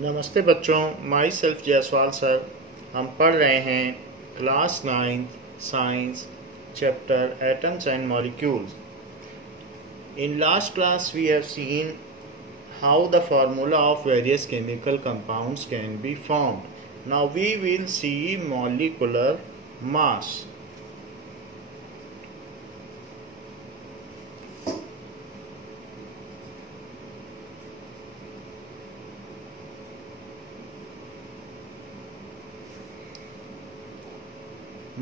नमस्ते बच्चों, my self Jaiswal sir. हम पढ़ रहे हैं class 9th science chapter atoms and molecules. In last class we have seen how the formula of various chemical compounds can be formed. Now we will see molecular mass.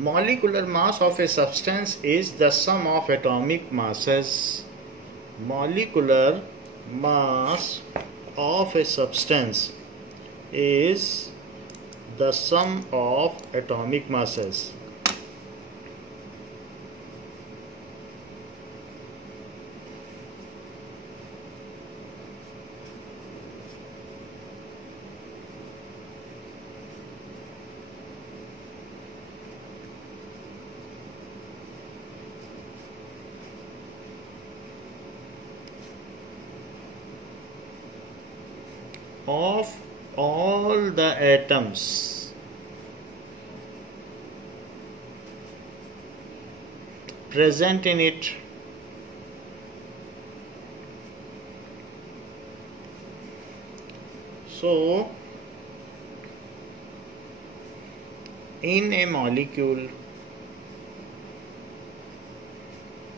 Molecular mass of a substance is the sum of atomic masses. Molecular mass of a substance is the sum of atomic masses. Of all the atoms present in it, so in a molecule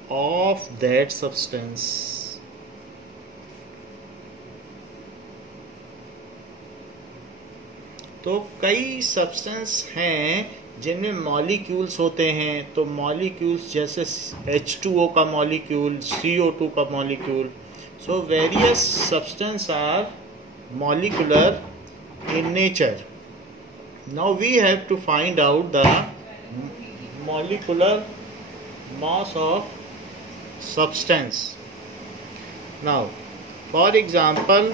of that substance, तो कई substance हैं जिनमें molecules होते हैं। तो molecules जैसे H2O का molecule, CO2 का molecule. So various substance are molecular in nature. Now we have to find out the molecular mass of substance. Now, for example,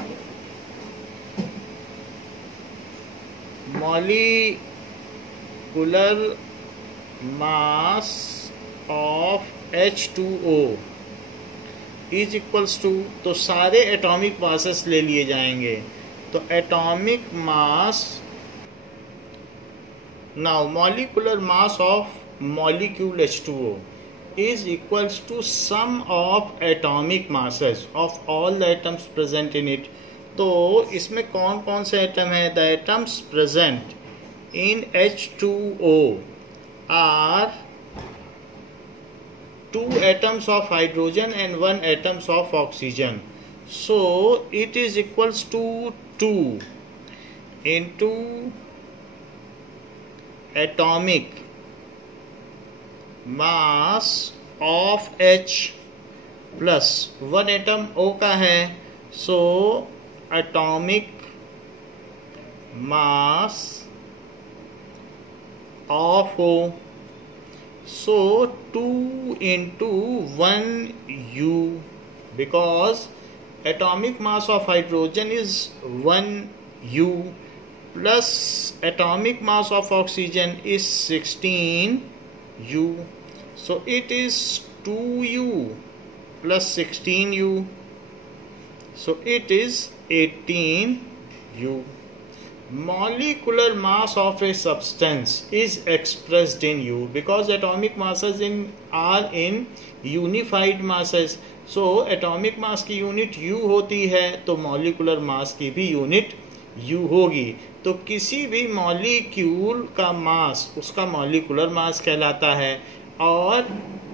molecular mass of H2O is equals to, तो सारे atomic masses ले लिए जाएंगे। तो atomic mass, now molecular mass of molecule H2O is equals to sum of atomic masses of all the atoms present in it. तो इसमें कौन कौन से एटम है? The atoms present in H2O are 2 atoms of hydrogen and 1 atoms of oxygen. So it is equals to 2 into atomic mass of H plus 1 atom O का है। So atomic mass of O, so 2 into 1U, because atomic mass of hydrogen is 1U plus atomic mass of oxygen is 16U. So it is 2U plus 16U. So it is 18U. Molecular mass of a substance is expressed in U because atomic masses are in unified masses. So atomic mass की unit U होती है, तो molecular mass की भी unit U होगी। तो किसी भी मॉलिक्यूल का मास उसका मॉलिकुलर मास कहलाता है। और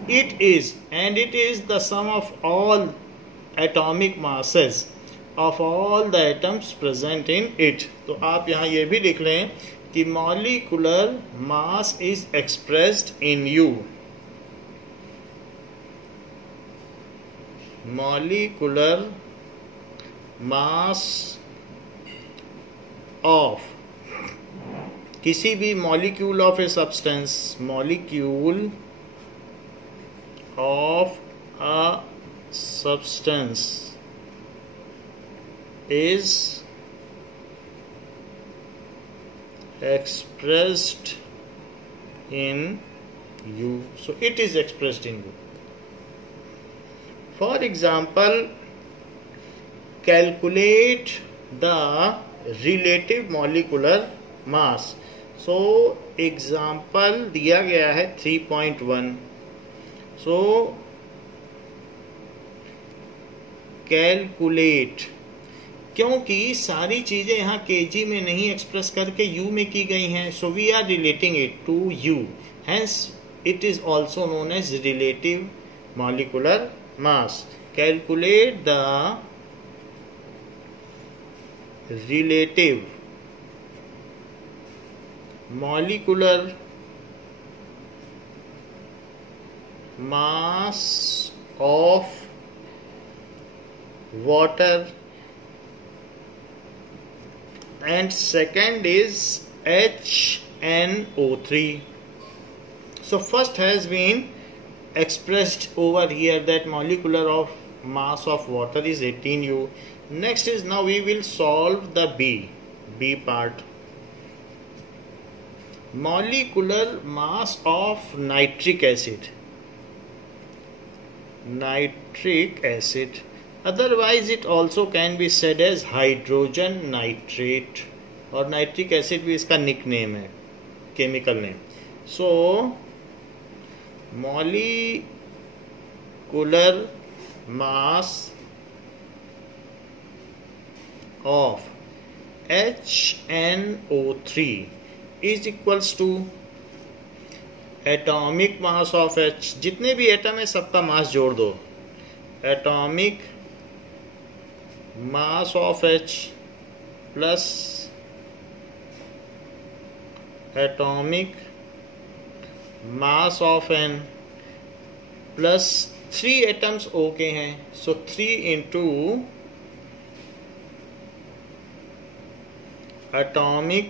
it is the sum of all atomic masses of all the atoms present in it. तो आप यहाँ ये भी लिख लें कि molecular mass is expressed in U. Molecular mass of किसी भी molecule of a substance, molecule of a substance is expressed in U. So it is expressed in U. For example, calculate the relative molecular mass. So example दिया गया है 3.1. So calculate, क्योंकि सारी चीजें यहाँ kg में नहीं एक्सप्रेस करके u में की गई हैं, so we are relating it to u, hence it is also known as relative molecular mass. Calculate the relative molecular mass of water, and second is HNO3. So first has been expressed over here that molecular of mass of water is 18U. Next is, now we will solve the B part. Molecular mass of nitric acid. Otherwise it also can be said as hydrogen nitrate, और nitric acid भी इसका nickname है, chemical name. So molecular mass of HNO3 is equals to atomic mass of H. जितने भी atom है सबका मास जोड़ दो. Atomic mass of H plus atomic mass of N plus 3 atoms O के हैं, so 3 into atomic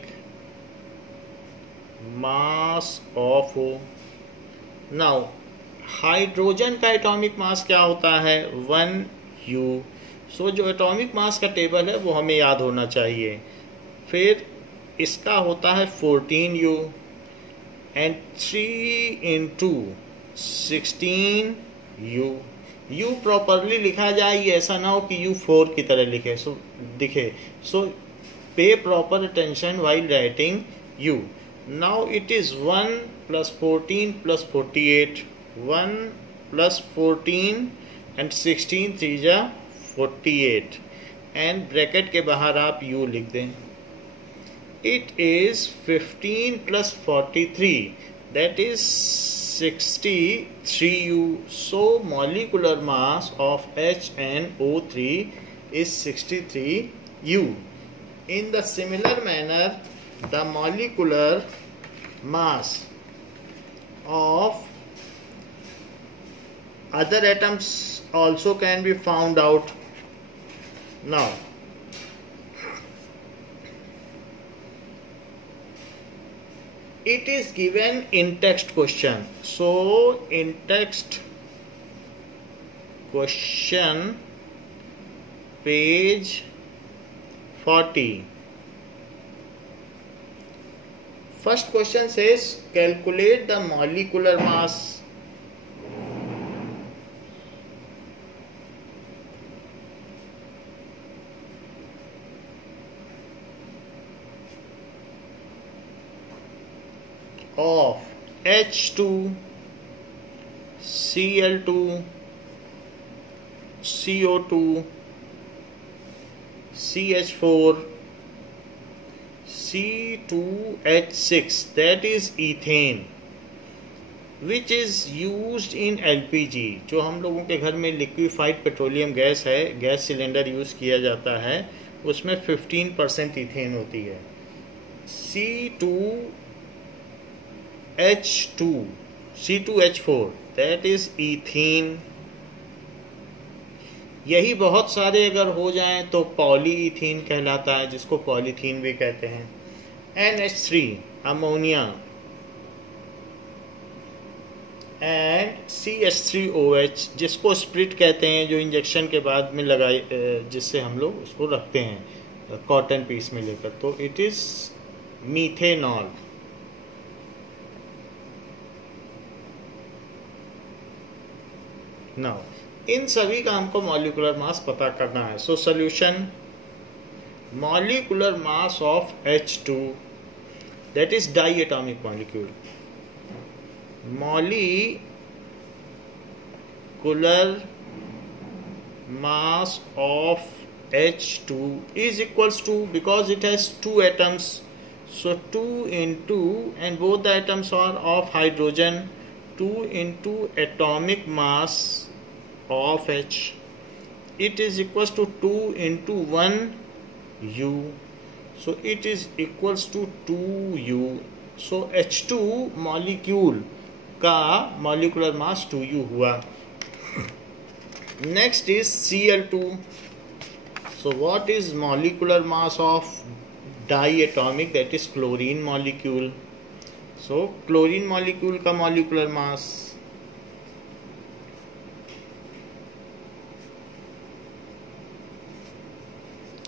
mass of O. Now hydrogen का atomic mass क्या होता है? 1U. सो जो एटॉमिक मास का टेबल है वो हमें याद होना चाहिए. फिर इसका होता है 14U and 3 into 16U. U properly लिखा जाए, ऐसा ना हो कि U 4 की तरह लिखे दिखे. सो पे proper attention while writing U. Now it is 1 plus 14 plus 48. 1 plus 14 and 16 3 जा 48, एंड ब्रैकेट के बाहर आप U लिख दें. It is 15 plus 43, that is 63U. So molecular mass of HNO3 is 63U. In the similar manner, the molecular mass of other atoms also can be found out. Now it is given in text question. So in text question page 40, first question says calculate the molecular mass of H2, Cl2, CO2, CH4, C2H6, that is ethane, which is used in LPG. जो हम लोगों के घर में liquefied petroleum gas है, gas cylinder use किया जाता है, उसमें 15% ईथेन होती है. C2H4, that is ethene. यही बहुत सारे अगर हो जाएं तो पॉलीइथीन कहलाता है, जिसको पॉलीथीन भी कहते हैं. NH3 अमोनिया एंड CH3OH, जिसको स्प्रिट कहते हैं, जो इंजेक्शन के बाद में लगाए, जिससे हम लोग उसको रखते हैं कॉटन पीस में लेकर. तो it is methanol. Now in सभी का हमको मॉलिक्यूलर मास पता करना है. So solution molecular mass of H2, that is diatomic molecule. Molecular mass of H2 is equals to, because it has two atoms, so 2 into, and both the atoms are of hydrogen, 2 into atomic mass of H. It is equals to 2 into 1 U. So it is equals to 2U. So H2 molecule का molecular mass 2U हुआ. Next is Cl2. So what is molecular mass of diatomic, that is chlorine molecule? So chlorine molecule का molecular mass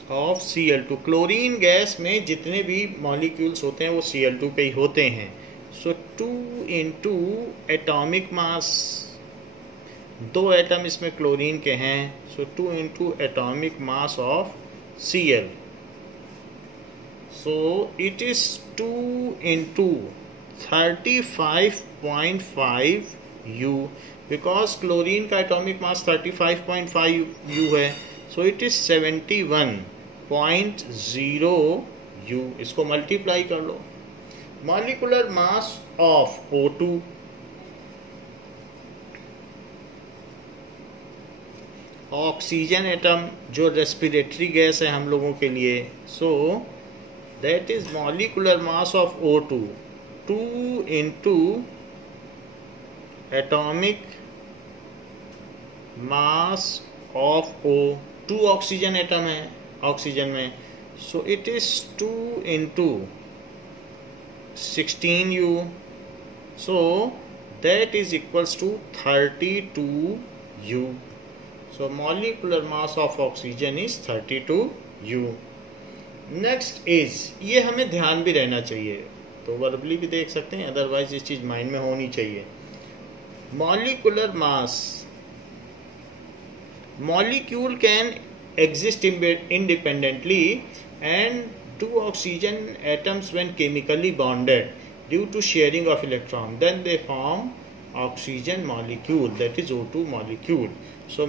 of Cl2. Chlorine gas में जितने भी molecules होते हैं वो Cl2 पे ही होते हैं. सो 2 इंटू एटॉमिक मास, दो एटम इसमें क्लोरीन के हैं, so 2 into atomic mass of Cl. So it is 2 into 35.5 U, because chlorine का एटॉमिक मास 35.5 U है. So it is 71.0 U. इसको मल्टीप्लाई कर लो. Molecular mass of O2, oxygen atom जो रेस्पिरेटरी गैस है हम लोगों के लिए, so that is molecular mass of O2, 2 into atomic mass of O. 2 oxygen atom है ऑक्सीजन में, so it is 2 into 16U. So that is equals to 32U. So molecular mass of oxygen is 32U. Next is, ये हमें ध्यान भी रहना चाहिए, तो verbally भी देख सकते हैं, अदरवाइज ये चीज माइंड में होनी चाहिए. Molecular mass, molecule can exist independently, and two oxygen atoms when chemically bonded due to sharing of electron, then they form oxygen molecule, that is O2 molecule. So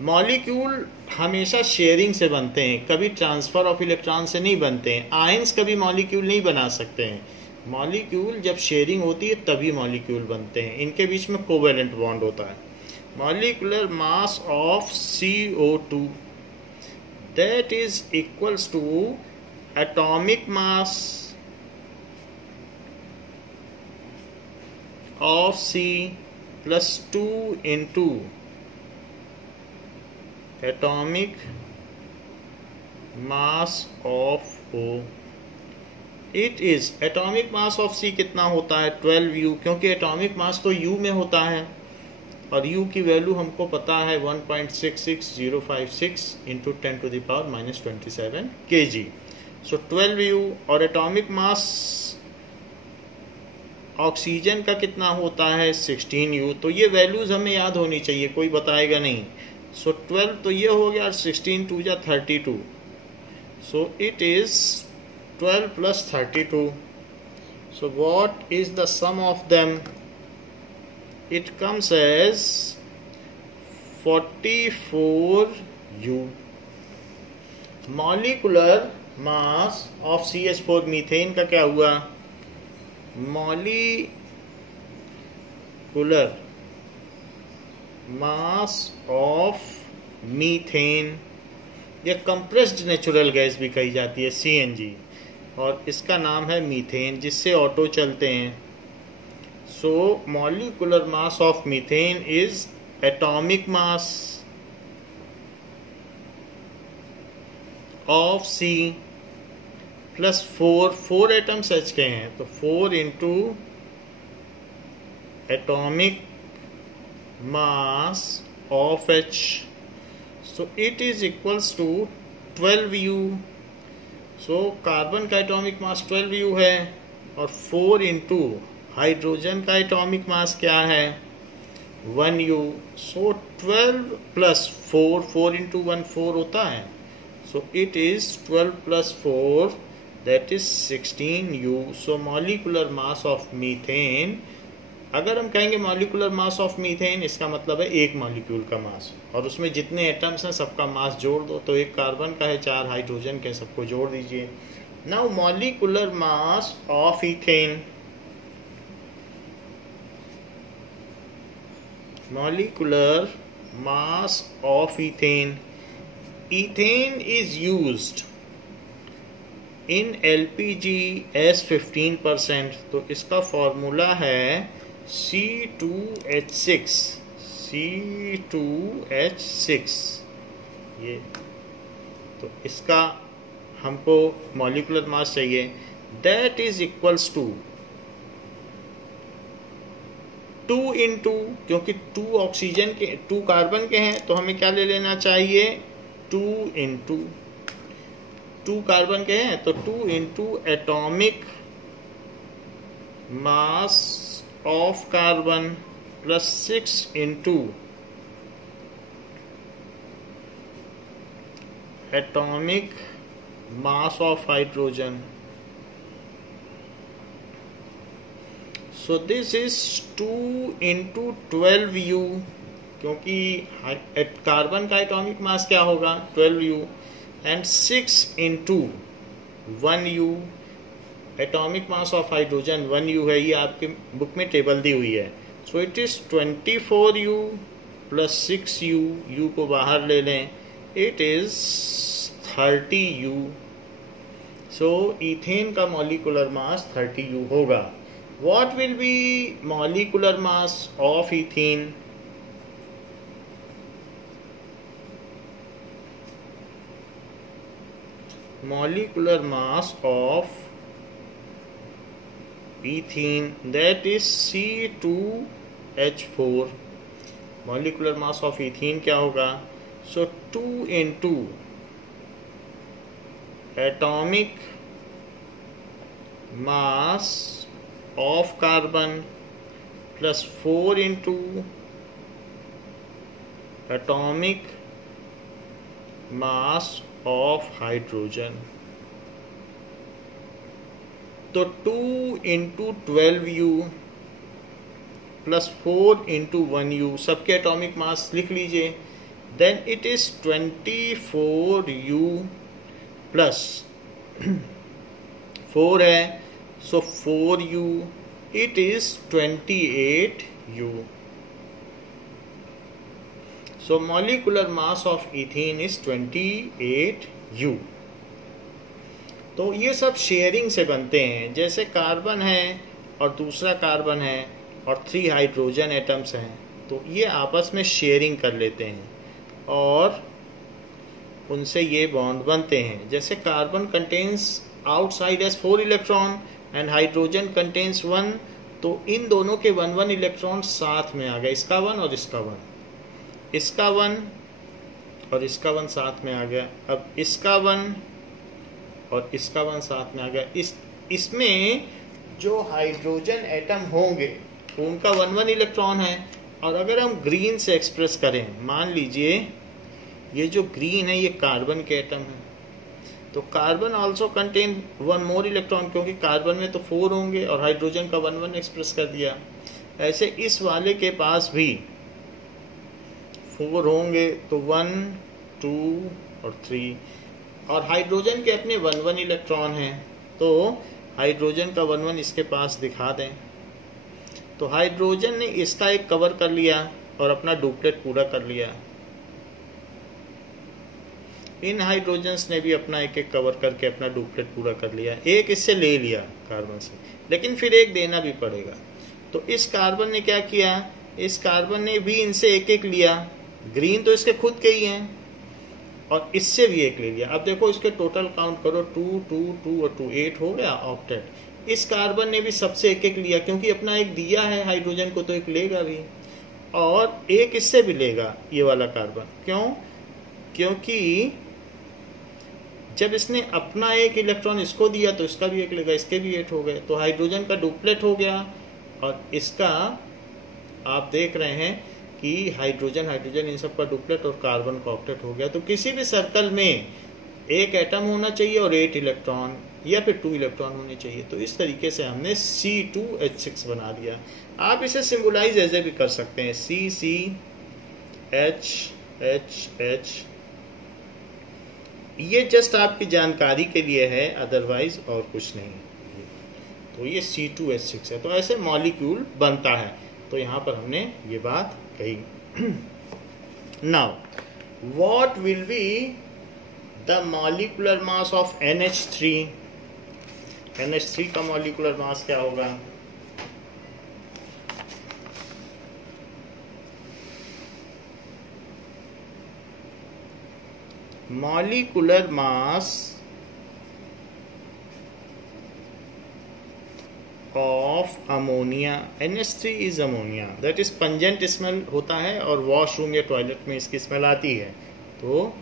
molecule हमेशा sharing से बनते हैं, कभी transfer of electron से नहीं बनते हैं. Ions कभी मॉलिक्यूल नहीं बना सकते हैं. मॉलिक्यूल जब शेयरिंग होती है तभी मॉलिक्यूल बनते हैं, इनके बीच में कोवेलेंट बॉन्ड होता है. Molecular mass of CO2, that is equals to atomic mass of C plus 2 into atomic mass of O. It is, atomic mass of C कितना होता है? 12U, क्योंकि एटॉमिक मास तो U में होता है और U की वैल्यू हमको पता है 1.66056 इंटू 10⁻⁻27 kg. सो 12U. और एटॉमिक मास ऑक्सीजन का कितना होता है? 16U. तो ये वैल्यूज हमें याद होनी चाहिए, कोई बताएगा नहीं. सो 12 तो ये हो गया, 16 2 जा 32. सो it is 12 plus 32. So what is the sum of them? It comes as 44U. Molecular mass of CH4 methane का क्या हुआ? Molecular mass of मीथेन, ये कंप्रेस्ड नेचुरल गैस भी कही जाती है, CNG, और इसका नाम है मीथेन, जिससे ऑटो चलते हैं. So molecular mass of methane is atomic mass of C plus 4 atoms H के हैं, तो 4 into atomic mass of H. So it is equals to 12U. सो कार्बन का एटॉमिक मास 12U है, और 4 इंटू हाइड्रोजन का एटॉमिक मास क्या है? 1u, so 12 plus 4, 4 into 1 4 होता है, so it is 12 plus 4, that is 16u. so molecular mass of methane, अगर हम कहेंगे मॉलिक्यूलर मास ऑफ मीथेन, इसका मतलब है एक मॉलिक्यूल का मास, और उसमें जितने एटम्स हैं सबका मास जोड़ दो, तो एक कार्बन का है, 4 हाइड्रोजन के, सबको जोड़ दीजिए. Now molecular mass of ethane, molecular mass of ethane. Ethane is used in LPG as 15%. तो इसका फॉर्मूला है C2H6, C2H6. ये तो इसका हमको मॉलिक्यूलर मास चाहिए, that is equals to 2 into, क्योंकि 2 ऑक्सीजन के 2 कार्बन के हैं तो हमें क्या ले लेना चाहिए, 2 इंटू 2 कार्बन के हैं तो 2 into atomic mass of carbon plus 6 into atomic mass of hydrogen. So this is 2 into 12u, क्योंकि कार्बन का एटॉमिक मास क्या होगा 12u, and 6 into 1u, atomic mass of hydrogen 1u है, ये आपके बुक में टेबल दी हुई है. So it is 24u plus 6u, u को बाहर ले लें, it is 30u. So ethane का मॉलिक्यूलर मास 30u होगा. What will be molecular mass of ethene? Molecular mass of ethene, that is C2H4. Molecular mass of ethene क्या होगा, so 2 into atomic mass of carbon plus 4 into atomic mass of hydrogen. तो 2 into 12u plus 4 into 1u, सबके atomic mass लिख लीजिए, then it is 24u plus 4 है, so 4u, it is 28u. So molecular mass of ethene is 28u. तो ये सब sharing से बनते हैं, जैसे कार्बन है और दूसरा कार्बन है और 3 हाइड्रोजन एटम्स हैं, तो ये आपस में शेयरिंग कर लेते हैं और उनसे ये बॉन्ड बनते हैं. जैसे carbon contains outside as 4 electron and hydrogen contains 1, तो इन दोनों के 1 इलेक्ट्रॉन साथ में आ गए, इसका 1 और इसका 1, इसका 1 और इसका 1 साथ में आ गया. अब इसका 1 और इसका 1 साथ में आ गया. इसमें जो हाइड्रोजन एटम होंगे उनका 1 इलेक्ट्रॉन है. और अगर हम ग्रीन से एक्सप्रेस करें, मान लीजिए ये जो ग्रीन है ये कार्बन के एटम है, तो carbon also contain 1 more electron, क्योंकि कार्बन में तो 4 होंगे और हाइड्रोजन का 1 एक्सप्रेस कर दिया. ऐसे इस वाले के पास भी 4 होंगे, तो 1 2 और 3, और हाइड्रोजन के अपने 1 इलेक्ट्रॉन हैं, तो हाइड्रोजन का 1 इसके पास दिखा दें. तो हाइड्रोजन ने इसका एक कवर कर लिया और अपना डुप्लेट पूरा कर लिया. इन हाइड्रोजन्स ने भी अपना एक एक कवर करके अपना डुप्लेट पूरा कर लिया. एक इससे ले लिया कार्बन से, लेकिन फिर एक देना भी पड़ेगा. तो इस कार्बन ने क्या किया, इस कार्बन ने भी इनसे एक एक लिया. ग्रीन तो इसके खुद के ही हैं और इससे भी एक ले लिया. अब देखो इसके टोटल काउंट करो, 2 2 2 और 2, 8 हो गया ऑक्टेट. इस कार्बन ने भी सबसे एक एक लिया, क्योंकि अपना एक दिया है हाइड्रोजन को, तो एक लेगा भी, और एक इससे भी लेगा ये वाला कार्बन. क्यों? क्योंकि जब इसने अपना एक इलेक्ट्रॉन इसको दिया तो इसका भी एक लेगा, इसके भी 8 हो गए. तो हाइड्रोजन का डुप्लेट हो गया और इसका आप देख रहे हैं कि हाइड्रोजन हाइड्रोजन इन सब का डुप्लेट और कार्बन का ऑक्टेट हो गया, तो किसी भी सर्कल में एक एटम होना चाहिए और 8 इलेक्ट्रॉन या फिर 2 इलेक्ट्रॉन होने चाहिए। तो इस तरीके से हमने C2H6 बना दिया। आप इसे सिंबलाइज ऐसे भी कर सकते हैं, CCHHH। ये जस्ट आपकी जानकारी के लिए है, अदरवाइज और कुछ नहीं। तो ये C2H6 है। तो ऐसे मॉलिक्यूल बनता है। तो यहाँ पर हमने ये बात कही। Now what will be the molecular mass of NH3? NH3 का मॉलिक्यूलर मास क्या होगा? Molecular mass of ammonia, NH3 is ammonia, that is pungent smell होता है और वॉशरूम या टॉयलेट में इसकी स्मेल आती है। तो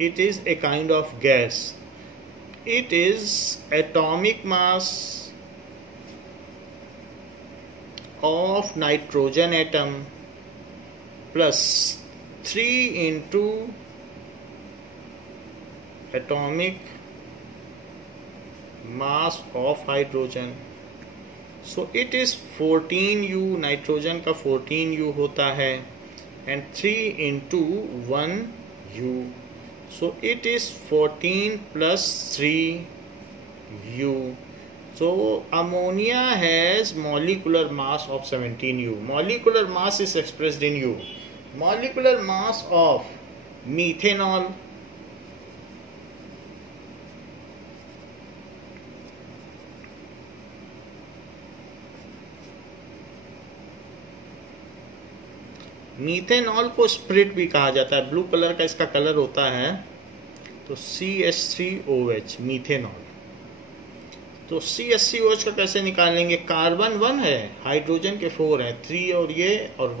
it is a kind of gas. It is atomic mass of nitrogen atom plus 3 into atomic mass of hydrogen. So it is 14U, nitrogen का 14U होता है, and 3 into 1U. So it is 14 plus 3U. So ammonia has molecular mass of 17U. Molecular mass is expressed in U. Molecular mass of methanol, methanol को spirit भी कहा जाता है, blue colour का इसका कलर होता है। तो CH3OH मीथेनॉल। तो CH3OH का कैसे निकालेंगे? कार्बन 1 है, हाइड्रोजन के 4 हैं, 3 और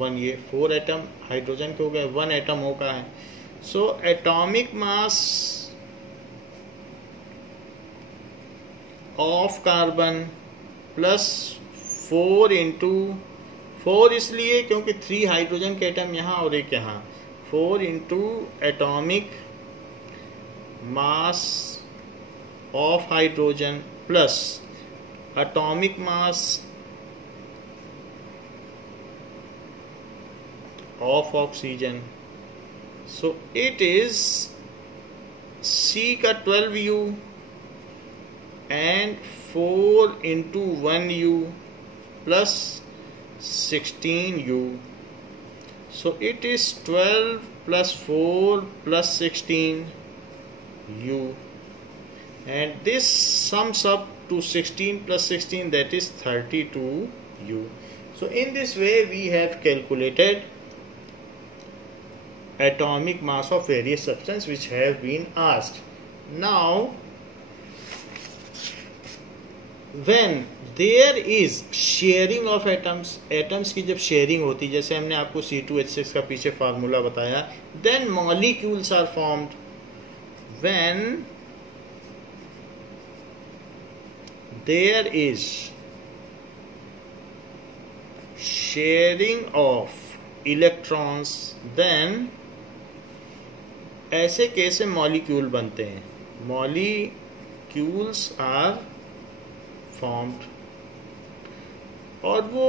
1 ये 4 एटम हाइड्रोजन के हो गए, 1 एटम होगा है। सो atomic mass of carbon plus 4 into 4 इसलिए क्योंकि 3 हाइड्रोजन के एटम यहाँ और एक यहाँ, 4 into atomic mass of hydrogen plus atomic mass of oxygen. So it is C का 12U and 4 into 1U plus 16U. So it is 12 plus 4 plus 16U, and this sums up to 16 plus 16, that is 32U. So in this way we have calculated atomic mass of various substances which have been asked. Now when there is sharing of atoms, atoms की जब sharing होती, जैसे हमने आपको C2H6 का पीछे formula बताया, then molecules are formed. When there is sharing of electrons, then ऐसे केस में मॉलिक्यूल बनते हैं, molecules are formed, और वो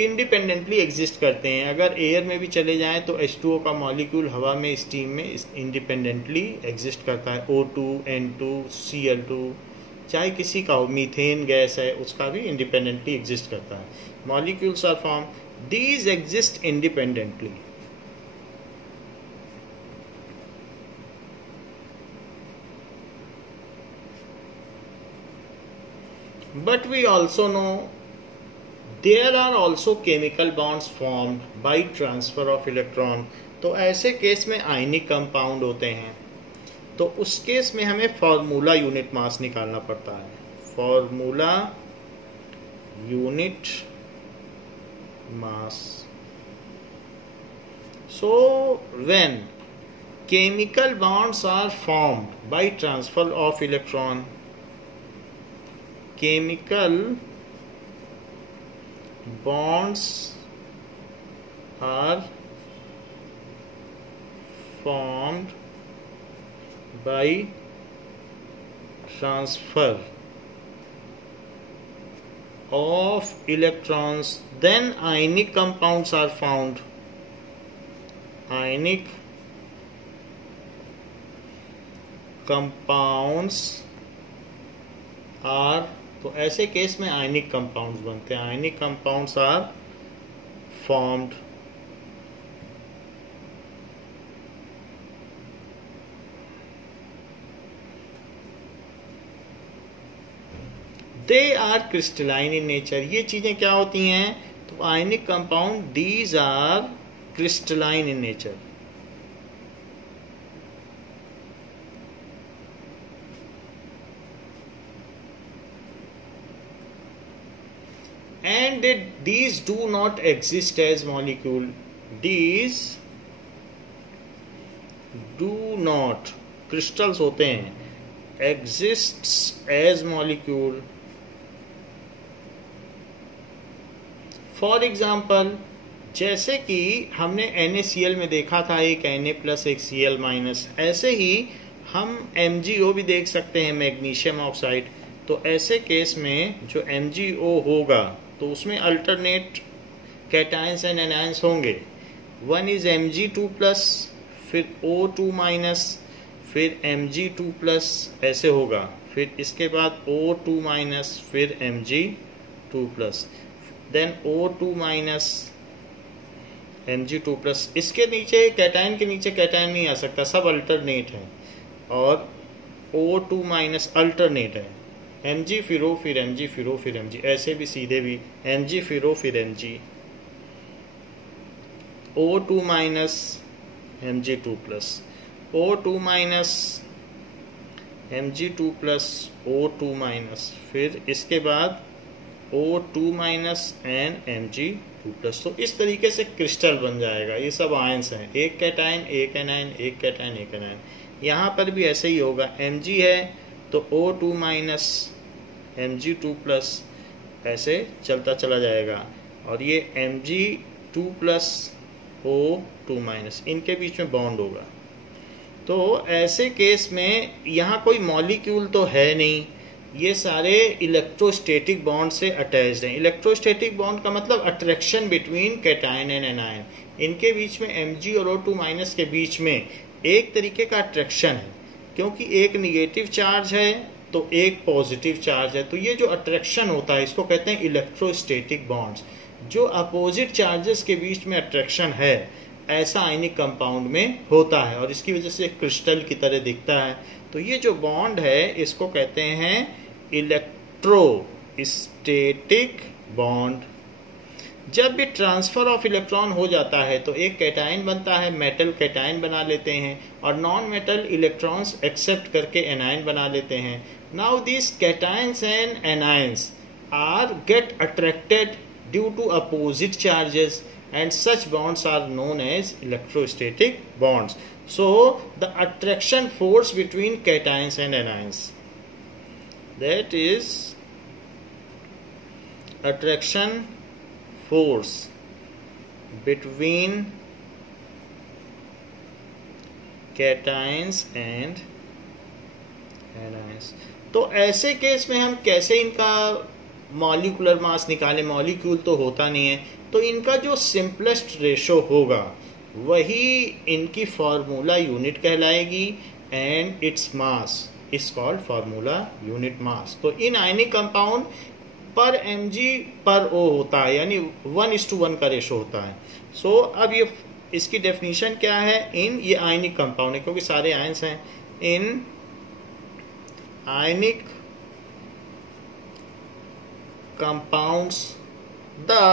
इंडिपेंडेंटली एग्जिस्ट करते हैं। अगर एयर में भी चले जाएं तो H2O का मॉलिक्यूल हवा में, स्टीम में इंडिपेंडेंटली एग्जिस्ट करता है। O2, N2, Cl2, चाहे किसी का हो, मीथेन गैस है उसका भी इंडिपेंडेंटली एग्जिस्ट करता है। Molecules are form, these exist independently. But we also know there are also chemical bonds formed by transfer of electron. तो ऐसे केस में आयनिक कंपाउंड होते हैं, तो उस केस में हमें फॉर्मूला यूनिट मास निकालना पड़ता है। Formula unit mass. So when chemical bonds are formed by transfer of electron, chemical bonds are formed by transfer of electrons, then ionic compounds are found. Ionic compounds are, तो ऐसे case में आयनिक compounds बनते हैं. Ionic compounds are formed. They are crystalline in nature. ये चीजें क्या होती हैं? तो ionic compound, these are crystalline in nature. And these do not exist as molecule. These do not, crystals होते हैं, exists as molecule. For example, जैसे कि हमने NaCl में देखा था एक Na प्लस एक Cl माइनस, ऐसे ही हम MgO भी देख सकते हैं, मैग्नीशियम ऑक्साइड. तो ऐसे केस में जो MgO होगा तो उसमें अल्टरनेट कैटायंस एंड एनायंस होंगे. वन इज Mg2 प्लस, फिर O2 माइनस, फिर Mg2 प्लस, ऐसे होगा. फिर इसके बाद O2 माइनस, फिर Mg2 plus, then O2 minus, Mg2 plus. इसके नीचे कैटायन के नीचे कैटायन नहीं आ सकता, सब अल्टरनेट है. और O2 माइनस अल्टरनेट है. Mg फिर O फिर Mg फिर O फिर Mg, ऐसे भी सीधे भी Mg फिर O फिर Mg, O2 minus Mg2 plus, O2 minus Mg2 plus, O2 minus, फिर इसके बाद O2 minus and Mg2 plus. तो इस तरीके से क्रिस्टल बन जाएगा. ये सब आयंस हैं, एक कैटायन एक एनायन, एक कैटायन एक एनायन. यहाँ पर भी ऐसे ही होगा. Mg है तो O2 माइनस Mg2 प्लस, ऐसे चलता चला जाएगा. और ये Mg2 प्लस O2 माइनस, इनके बीच में बॉन्ड होगा. तो ऐसे केस में यहाँ कोई मॉलिक्यूल तो है नहीं, ये सारे इलेक्ट्रोस्टैटिक बॉन्ड से अटैच्ड हैं. इलेक्ट्रोस्टैटिक बॉन्ड का मतलब attraction between cation and anion. इनके बीच में Mg और O2 माइनस के बीच में एक तरीके का अट्रैक्शन है, क्योंकि एक निगेटिव चार्ज है तो एक पॉजिटिव चार्ज है. तो ये जो अट्रैक्शन होता है इसको कहते हैं इलेक्ट्रोस्टैटिक बॉन्ड्स. जो अपोजिट चार्जेस के बीच में अट्रैक्शन है, ऐसा आयनिक कंपाउंड में होता है और इसकी वजह से क्रिस्टल की तरह दिखता है. तो ये जो बॉन्ड है इसको कहते हैं इलेक्ट्रोस्टैटिक बॉन्ड. जब भी ट्रांसफर ऑफ इलेक्ट्रॉन हो जाता है तो एक कैटायन बनता है, मेटल कैटायन बना लेते हैं, और नॉन मेटल इलेक्ट्रॉन्स एक्सेप्ट करके एनायन बना लेते हैं. Now this cations and anions are get attracted due to opposite charges, and such bonds are known as electrostatic bonds. So the attraction force between cations and anions, that is attraction force between cations and anions. तो ऐसे case में हम कैसे इनका molecular mass निकालें? Molecule तो होता नहीं है, तो इनका जो सिंपलेस्ट रेशो होगा वही इनकी फार्मूला यूनिट कहलाएगी, and its mass is called formula unit mass. तो इन आयनिक कंपाउंड पर Mg पर O होता है, यानी 1:1 का रेशो होता है. सो अब ये इसकी डेफिनेशन क्या है? इन ये आयनिक कंपाउंड है क्योंकि सारे आयंस हैं. इन आयनिक compounds, the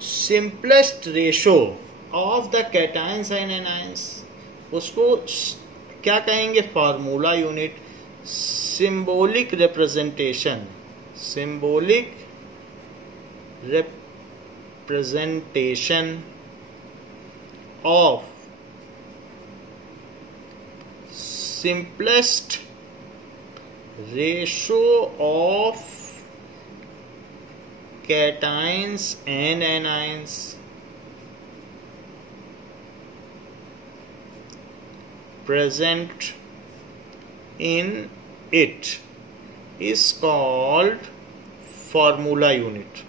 simplest ratio of the cations and anions, उसको क्या कहेंगे? Formula unit. Symbolic representation, symbolic representation of simplest ratio of cations and anions present in it is called formula unit.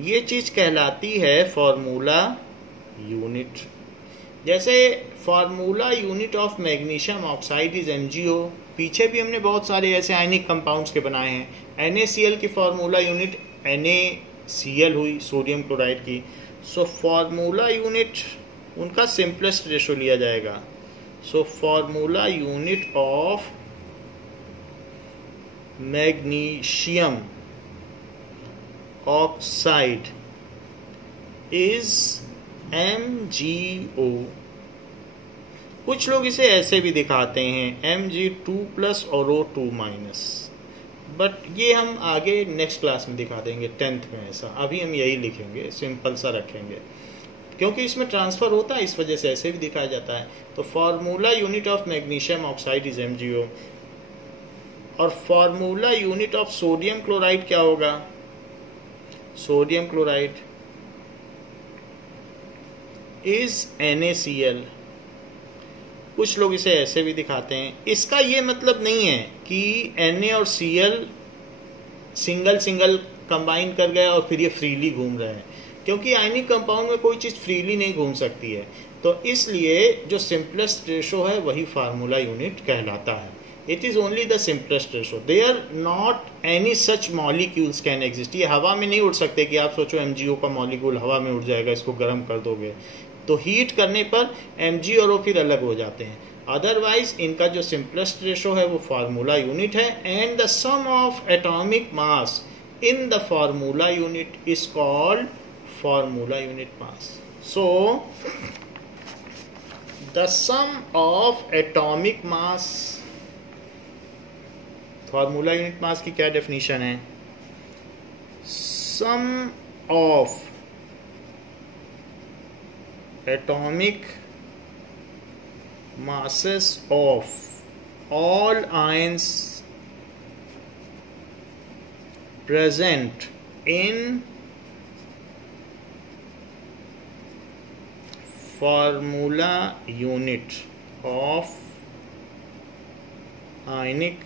ये चीज कहलाती है फॉर्मूला यूनिट। जैसे formula unit of magnesium oxide is MgO। पीछे भी हमने बहुत सारे ऐसे आयनिक कंपाउंड्स के बनाए हैं। NaCl की फार्मूला यूनिट NaCl हुई सोडियम क्लोराइड की। सो फार्मूला यूनिट उनका सिंपलेस्ट रेशो लिया जाएगा। So formula unit of magnesium oxide is MgO। कुछ लोग इसे ऐसे भी दिखाते हैं Mg2+ और O2-, बट ये हम आगे नेक्स्ट क्लास में दिखा देंगे 10th में। ऐसा अभी हम यही लिखेंगे, सिंपल सा रखेंगे, क्योंकि इसमें ट्रांसफर होता है, इस वजह से ऐसे भी दिखाया जाता है। तो formula unit of magnesium oxide is MgO। और formula unit of sodium chloride क्या होगा? Sodium chloride is NaCl। कुछ लोग इसे ऐसे भी दिखाते हैं। इसका ये मतलब नहीं है कि Na और Cl सिंगल सिंगल कंबाइन कर गए और फिर ये फ्रीली घूम रहे हैं, क्योंकि आयनिक कंपाउंड में कोई चीज फ्रीली नहीं घूम सकती है। तो इसलिए जो सिंपलेस्ट रेशो है वही फार्मूला यूनिट कहलाता है। It is only the simplest ratio. There not any such molecules can exist. ये हवा में नहीं उड़ सकते कि आप सोचो MgO का मॉलिक्यूल हवा में उड़ जाएगा, इसको गर्म कर दोगे तो हीट करने पर Mg और O फिर अलग हो जाते हैं। अदरवाइज इनका जो सिंपलेस्ट रेशो है वो फार्मूला यूनिट है। And the sum of atomic mass in the formula unit is called formula unit mass. So the sum of atomic mass, formula unit mass की क्या डेफिनेशन है? Sum of atomic masses of all ions present in formula unit of ionic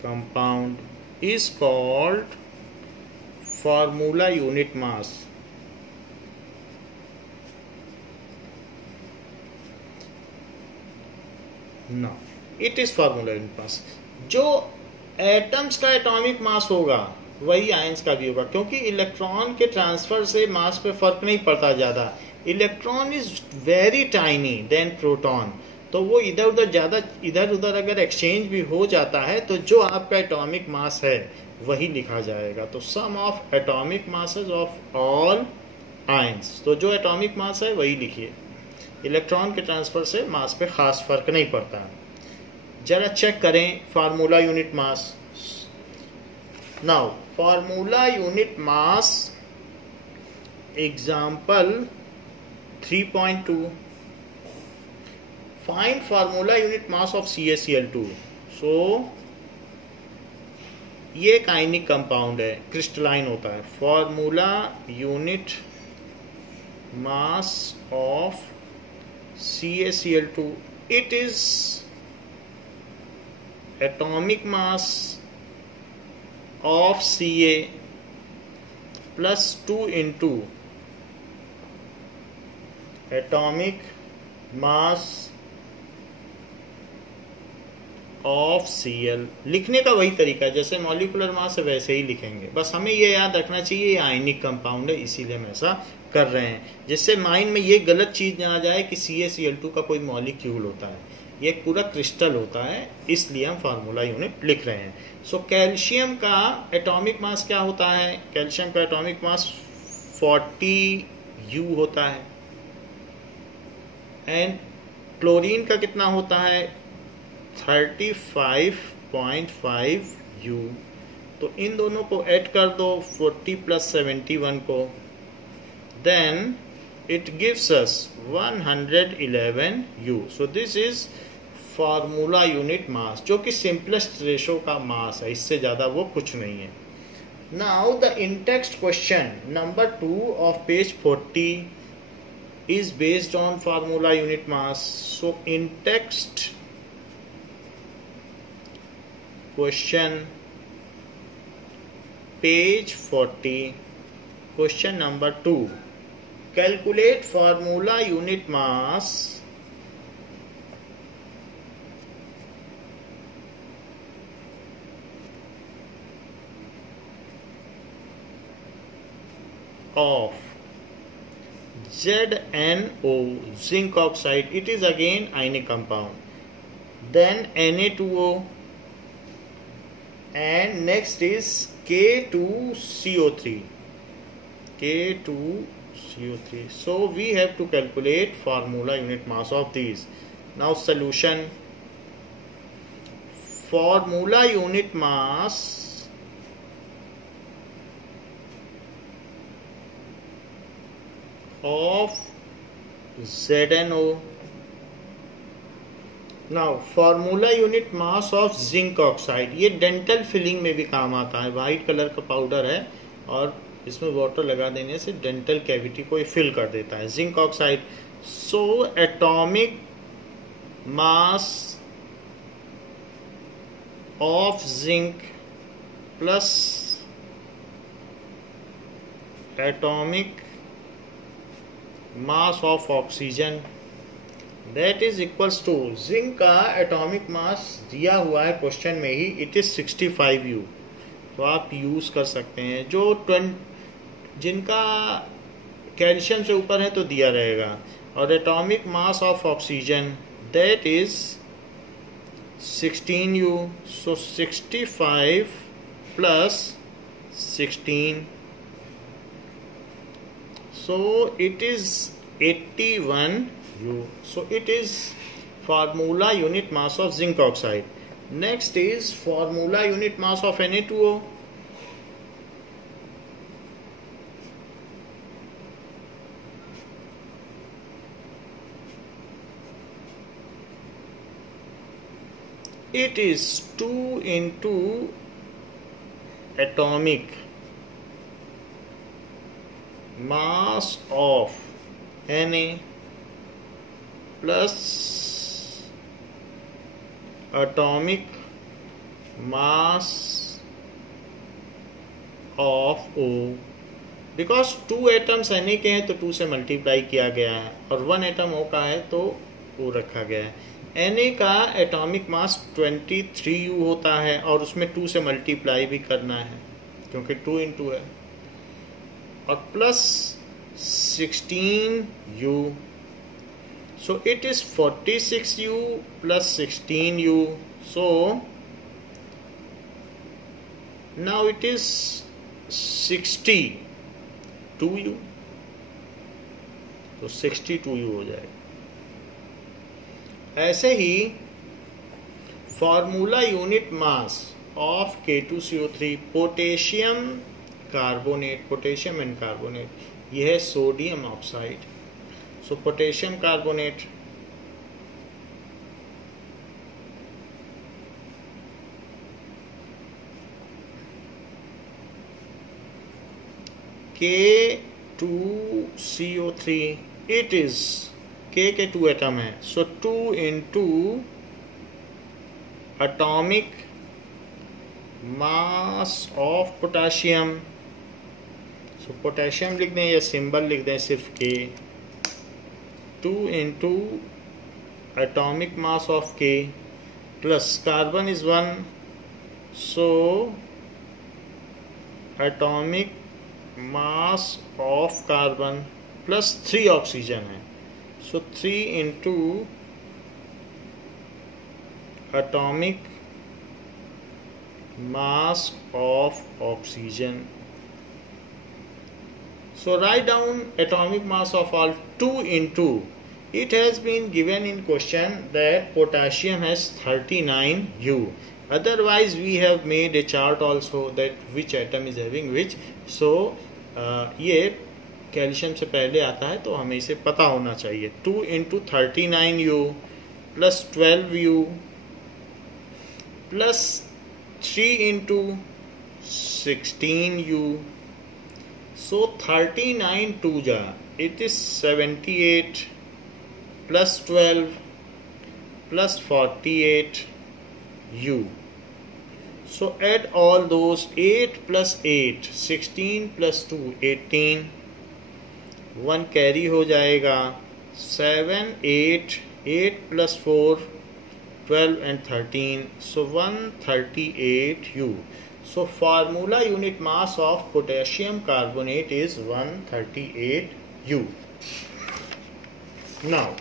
compound is called formula unit mass. No, it is formula unit mass. जो atoms का atomic मास होगा वही ions का भी होगा, क्योंकि इलेक्ट्रॉन के ट्रांसफर से मास पे फर्क नहीं पड़ता ज्यादा। Electron is very tiny than proton, तो वो इधर उधर ज्यादा इधर उधर अगर एक्सचेंज भी हो जाता है तो जो आपका एटॉमिक मास है वही लिखा जाएगा। तो sum of atomic masses of all ions, तो जो एटॉमिक मास है वही लिखिए। इलेक्ट्रॉन के ट्रांसफर से मास पे खास फर्क नहीं पड़ता है। जरा चेक करें formula unit mass. Now formula unit mass example 3.2, find formula unit mass of CaCl2। सो ये एक आयनिक कंपाउंड है, क्रिस्टलाइन होता है। Formula unit mass of CaCl2, it is atomic mass of Ca plus 2 into atomic mass of Cl। लिखने का वही तरीका है जैसे मॉलिक्यूलर मास है वैसे ही लिखेंगे, बस हमें ये याद रखना चाहिए ये आयनिक कंपाउंड है, इसीलिए हम ऐसा कर रहे हैं, जिससे माइंड में ये गलत चीज ना आ जाए कि CaCl2 का कोई मॉलिक्यूल होता है। ये पूरा क्रिस्टल होता है, इसलिए हम फार्मूला यूनिट लिख रहे हैं। सो कैल्शियम का एटॉमिक मास क्या होता है? कैल्शियम का एटॉमिक मास 40U होता है। एंड क्लोरीन का कितना होता है? 35.5U। तो इन दोनों को ऐड कर दो 40 + 71 को, then it gives us 111U. So this is formula unit मास, जो कि सिंपलेस्ट रेशो का मास है, इससे ज़्यादा वो कुछ नहीं है. Now the in text question number 2 of page 40 is based on formula unit mass. So in text question page 40, question number 2, calculate formula unit mass of ZnO, zinc oxide. It is again ionic compound. Then Na2O, and next is K2CO3. K2CO3. So we have to calculate formula unit mass of these. Now solution. Formula unit mass of ZnO. Now formula unit mass of zinc oxide, ये dental filling में भी काम आता है. White colour का powder है और इसमें वाटर लगा देने से डेंटल कैविटी को ये फिल कर देता है. Zinc oxide. So atomic mass of zinc plus atomic mass of oxygen, that is equals to, zinc का एटॉमिक मास दिया हुआ है क्वेश्चन में ही, इट इज 65U. तो आप यूज कर सकते हैं. जो जिनका कैल्शियम से ऊपर है तो दिया रहेगा. और atomic mass of oxygen that is 16U. So 65 plus 16, so it is 81U. So it is formula unit mass of zinc oxide. Next is formula unit mass of Na2O. It is 2 into atomic mass of Na plus atomic mass of O. Because 2 atoms Na के हैं तो 2 से multiply किया गया है और 1 atom O का है तो O रखा गया है. Na का एटॉमिक मास 23U होता है और उसमें 2 से मल्टीप्लाई भी करना है क्योंकि 2 into है, और plus 16U. So it is 46U plus 16U. So now it is 62U. तो 62U हो जाएगा. ऐसे ही formula unit mass of K2CO3, potassium carbonate, potassium and carbonate, यह है sodium oxide. So potassium carbonate K2CO3, it is K के 2 atom है, so 2 into atomic mass of potassium. सो पोटेशियम लिख दें या सिंबल लिख दें सिर्फ K. 2 into atomic mass of K plus carbon is 1, so atomic mass of carbon plus 3 oxygen है, so 3 into atomic mass of oxygen. So write down atomic mass of all 2 into, it has been given in question that potassium has 39U. Otherwise we have made a chart also that which atom is having which. So ये calcium से पहले आता है तो हमें इसे पता होना चाहिए. 2 into 39U plus 12u plus 3 into 16u. So 39 2 ja, it is 78 plus 12 plus 48u. So add all those. 8 plus 8 16 plus 2 18, 1 carry हो जाएगा. 7 8 8 plus 4 12 and 13, so 138u. So formula unit mass of potassium carbonate is 138u. Now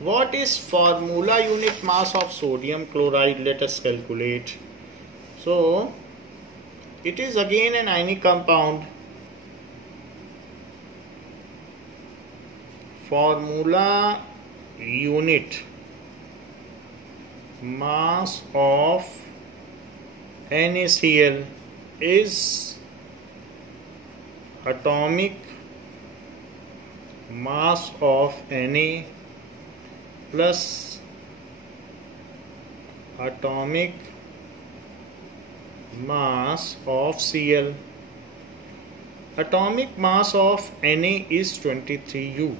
what is formula unit mass of sodium chloride? Let us calculate. So it is again an ionic compound. Formula unit mass of NaCl is atomic mass of Na plus atomic mass of Cl. Atomic mass of Na is 23u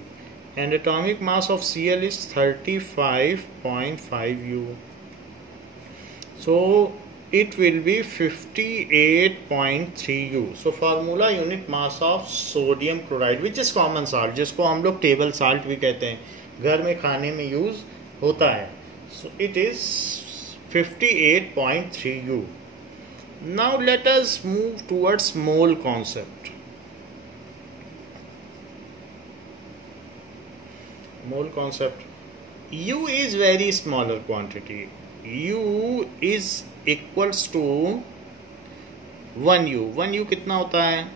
and atomic mass of Cl is 35.5u. So it will be 58.3u. So formula unit mass of sodium chloride, which is common salt, जिसको हम लोग table salt भी कहते हैं, घर में खाने में यूज होता है. So it is 58.3u. Now let us move towards mole concept. Mole concept. U is very smaller quantity. U is equals to 1u. 1u कितना होता है?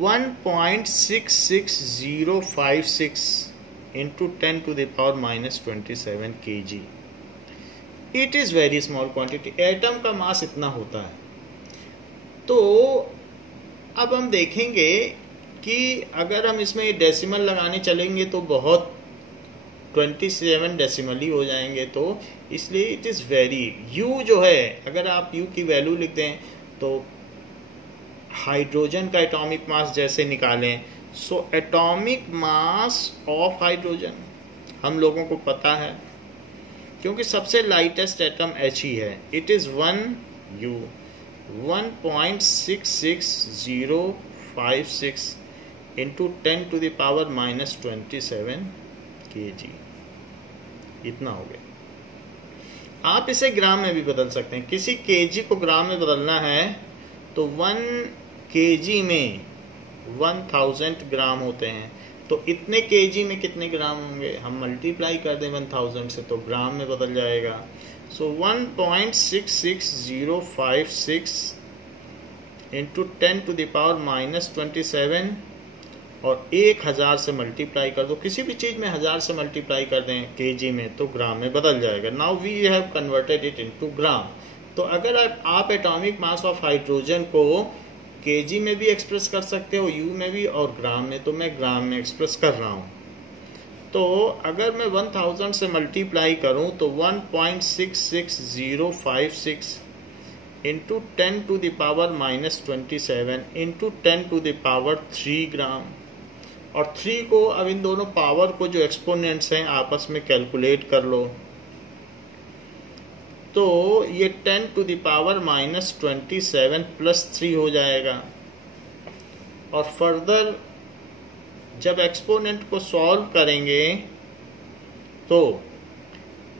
1.66056 into 10 to the power minus 27 kg. It is very small quantity. Atom का मास इतना होता है. तो अब हम देखेंगे कि अगर हम इसमें डेसिमल लगाने चलेंगे तो बहुत 27 डेसिमल ही हो जाएंगे. तो इसलिए इट इज़ वेरी. U जो है, अगर आप U की वैल्यू लिख दें तो हाइड्रोजन का एटॉमिक मास जैसे निकालें. सो एटॉमिक मास ऑफ हाइड्रोजन हम लोगों को पता है क्योंकि सबसे लाइटेस्ट एटम H ही है. It is 1u. 1.66056 into 10 to the power minus 27 kg. इतना हो गया. आप इसे ग्राम में भी बदल सकते हैं. किसी kg को ग्राम में बदलना है तो 1 kg में 1000 ग्राम होते हैं. तो इतने kg में कितने ग्राम होंगे? हम मल्टीप्लाई कर दें 1000 से तो ग्राम में बदल जाएगा. सो 1.66056 into 10 to the power minus 27 और 1000 से मल्टीप्लाई कर दो. किसी भी चीज़ में 1000 से मल्टीप्लाई कर दें kg में तो ग्राम में बदल जाएगा. Now we have converted it into gram. तो अगर आप एटॉमिक मास ऑफ हाइड्रोजन को kg में भी एक्सप्रेस कर सकते हो, u में भी और ग्राम में. तो मैं ग्राम में एक्सप्रेस कर रहा हूँ. तो अगर मैं 1000 से मल्टीप्लाई करूँ तो 1.66056 into 10 to the power minus 27 into 10 to the power 3 gram. और 3 को अब इन दोनों पावर को जो एक्सपोनेंट्स हैं आपस में कैलकुलेट कर लो. तो ये 10 to the power minus 27 plus 3 हो जाएगा. और फर्दर जब एक्सपोनेंट को सॉल्व करेंगे तो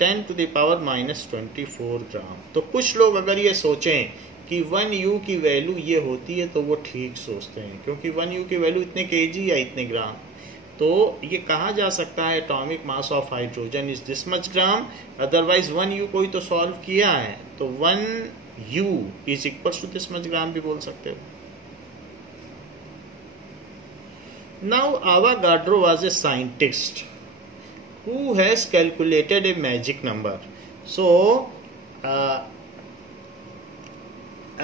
10 टू द पावर माइनस 24 ग्राम. तो कुछ लोग अगर ये सोचें कि 1u की वैल्यू ये होती है तो वो ठीक सोचते हैं क्योंकि 1u की वैल्यू इतने kg या इतने ग्राम. तो ये कहा जा सकता है atomic mass of hydrogen is this much gram. Otherwise 1u कोई तो सॉल्व किया है तो 1u is equal to this much gram भी बोल सकते हो. Now Avogadro was a scientist who has calculated a magic number. So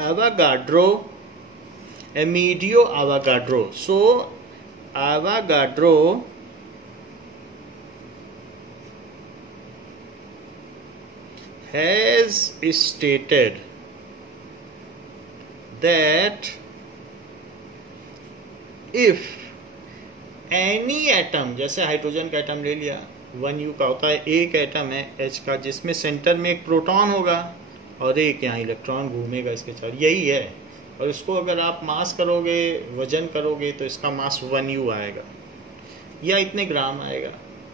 Avogadro, Amedeo Avogadro. So Avogadro has stated that if any atom, जैसे hydrogen का atom ले लिया, 1u का होता है, एक एटम है H का जिसमें सेंटर में एक प्रोटॉन होगा और एक यहाँ इलेक्ट्रॉन घूमेगा इसके चारों, यही है। और इसको अगर आप मास करोगे, वजन करोगे, तो इसका मास 1u आएगा या इतने ग्राम आएगा।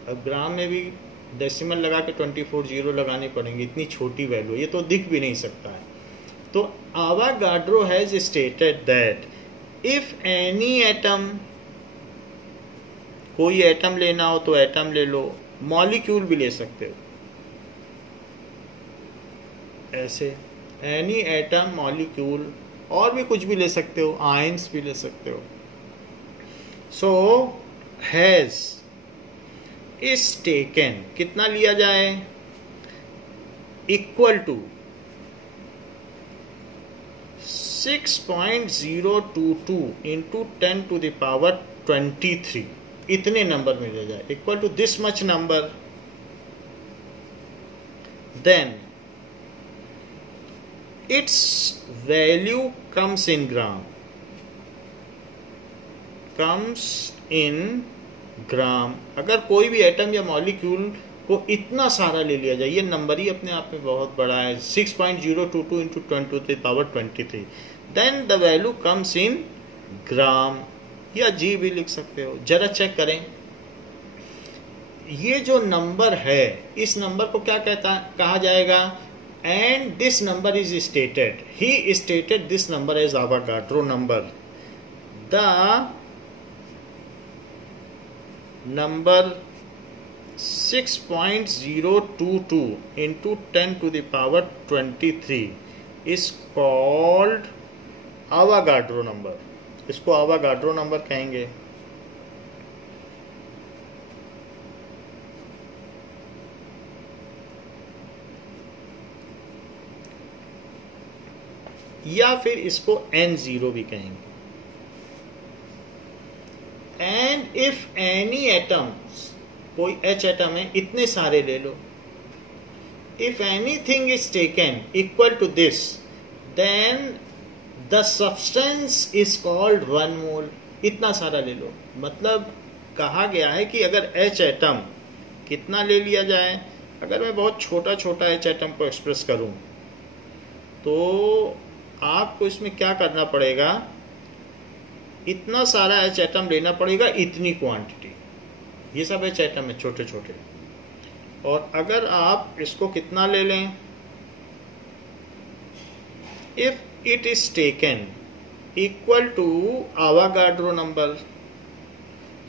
अब ग्राम में भी डेसिमल लगा के 24 जीरो लगाने पड़ेंगे, इतनी छोटी वैल्यू, ये तो दिख भी नहीं सकता है। तो Avogadro has stated that if any atom, कोई एटम लेना हो तो एटम ले लो, मॉलिक्यूल भी ले सकते हो ऐसे, एनी एटम, मॉलिक्यूल, और भी कुछ भी ले सकते हो, आयंस भी ले सकते हो। सो हैज इज टेकन, कितना लिया जाए, equal to 6.022 into 10 to the power 23, इतने नंबर में ले जाए, equal to this much number, then its value comes in gram, comes in gram. अगर कोई भी एटम या मॉलिक्यूल को इतना सारा ले लिया जाए, ये नंबर ही अपने आप में बहुत बड़ा है, 6.022 into 10 to the power 23, then the value comes in gram, या जी भी लिख सकते हो। जरा चेक करें, ये जो नंबर है, इस नंबर को क्या कहा जाएगा, and this number is stated, he stated this number as Avogadro number, the number 6.022 into 10 to the power 23 is called Avogadro number, इसको Avogadro नंबर कहेंगे। या फिर इसको N0 भी कहेंगे। एंड इफ एनी एटम्स, कोई H एटम है, इतने सारे ले लो, if anything is taken equal to this, then the substance is called 1 mole, इतना सारा ले लो। मतलब कहा गया है कि अगर H एटम कितना ले लिया जाए, अगर मैं बहुत छोटा छोटा H एटम को एक्सप्रेस करूं, तो आपको इसमें क्या करना पड़ेगा, इतना सारा H एटम लेना पड़ेगा, इतनी क्वांटिटी, ये सब H एटम है छोटे छोटे। और अगर आप इसको कितना ले लें, if it is taken equal to Avogadro number,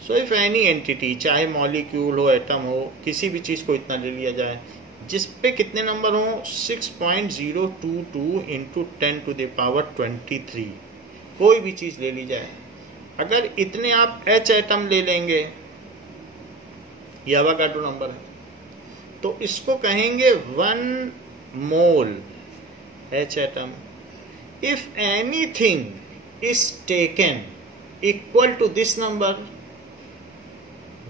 so if any entity, चाहे मॉलिक्यूल हो, एटम हो, किसी भी चीज को इतना ले लिया जाए जिस पे कितने नंबर हो, 6.022 इंटू 10 to the power 23, कोई भी चीज ले ली जाए, अगर इतने आप H एटम ले लेंगे, ये Avogadro नंबर है, तो इसको कहेंगे 1 mole H atom. If anything is taken equal to this number,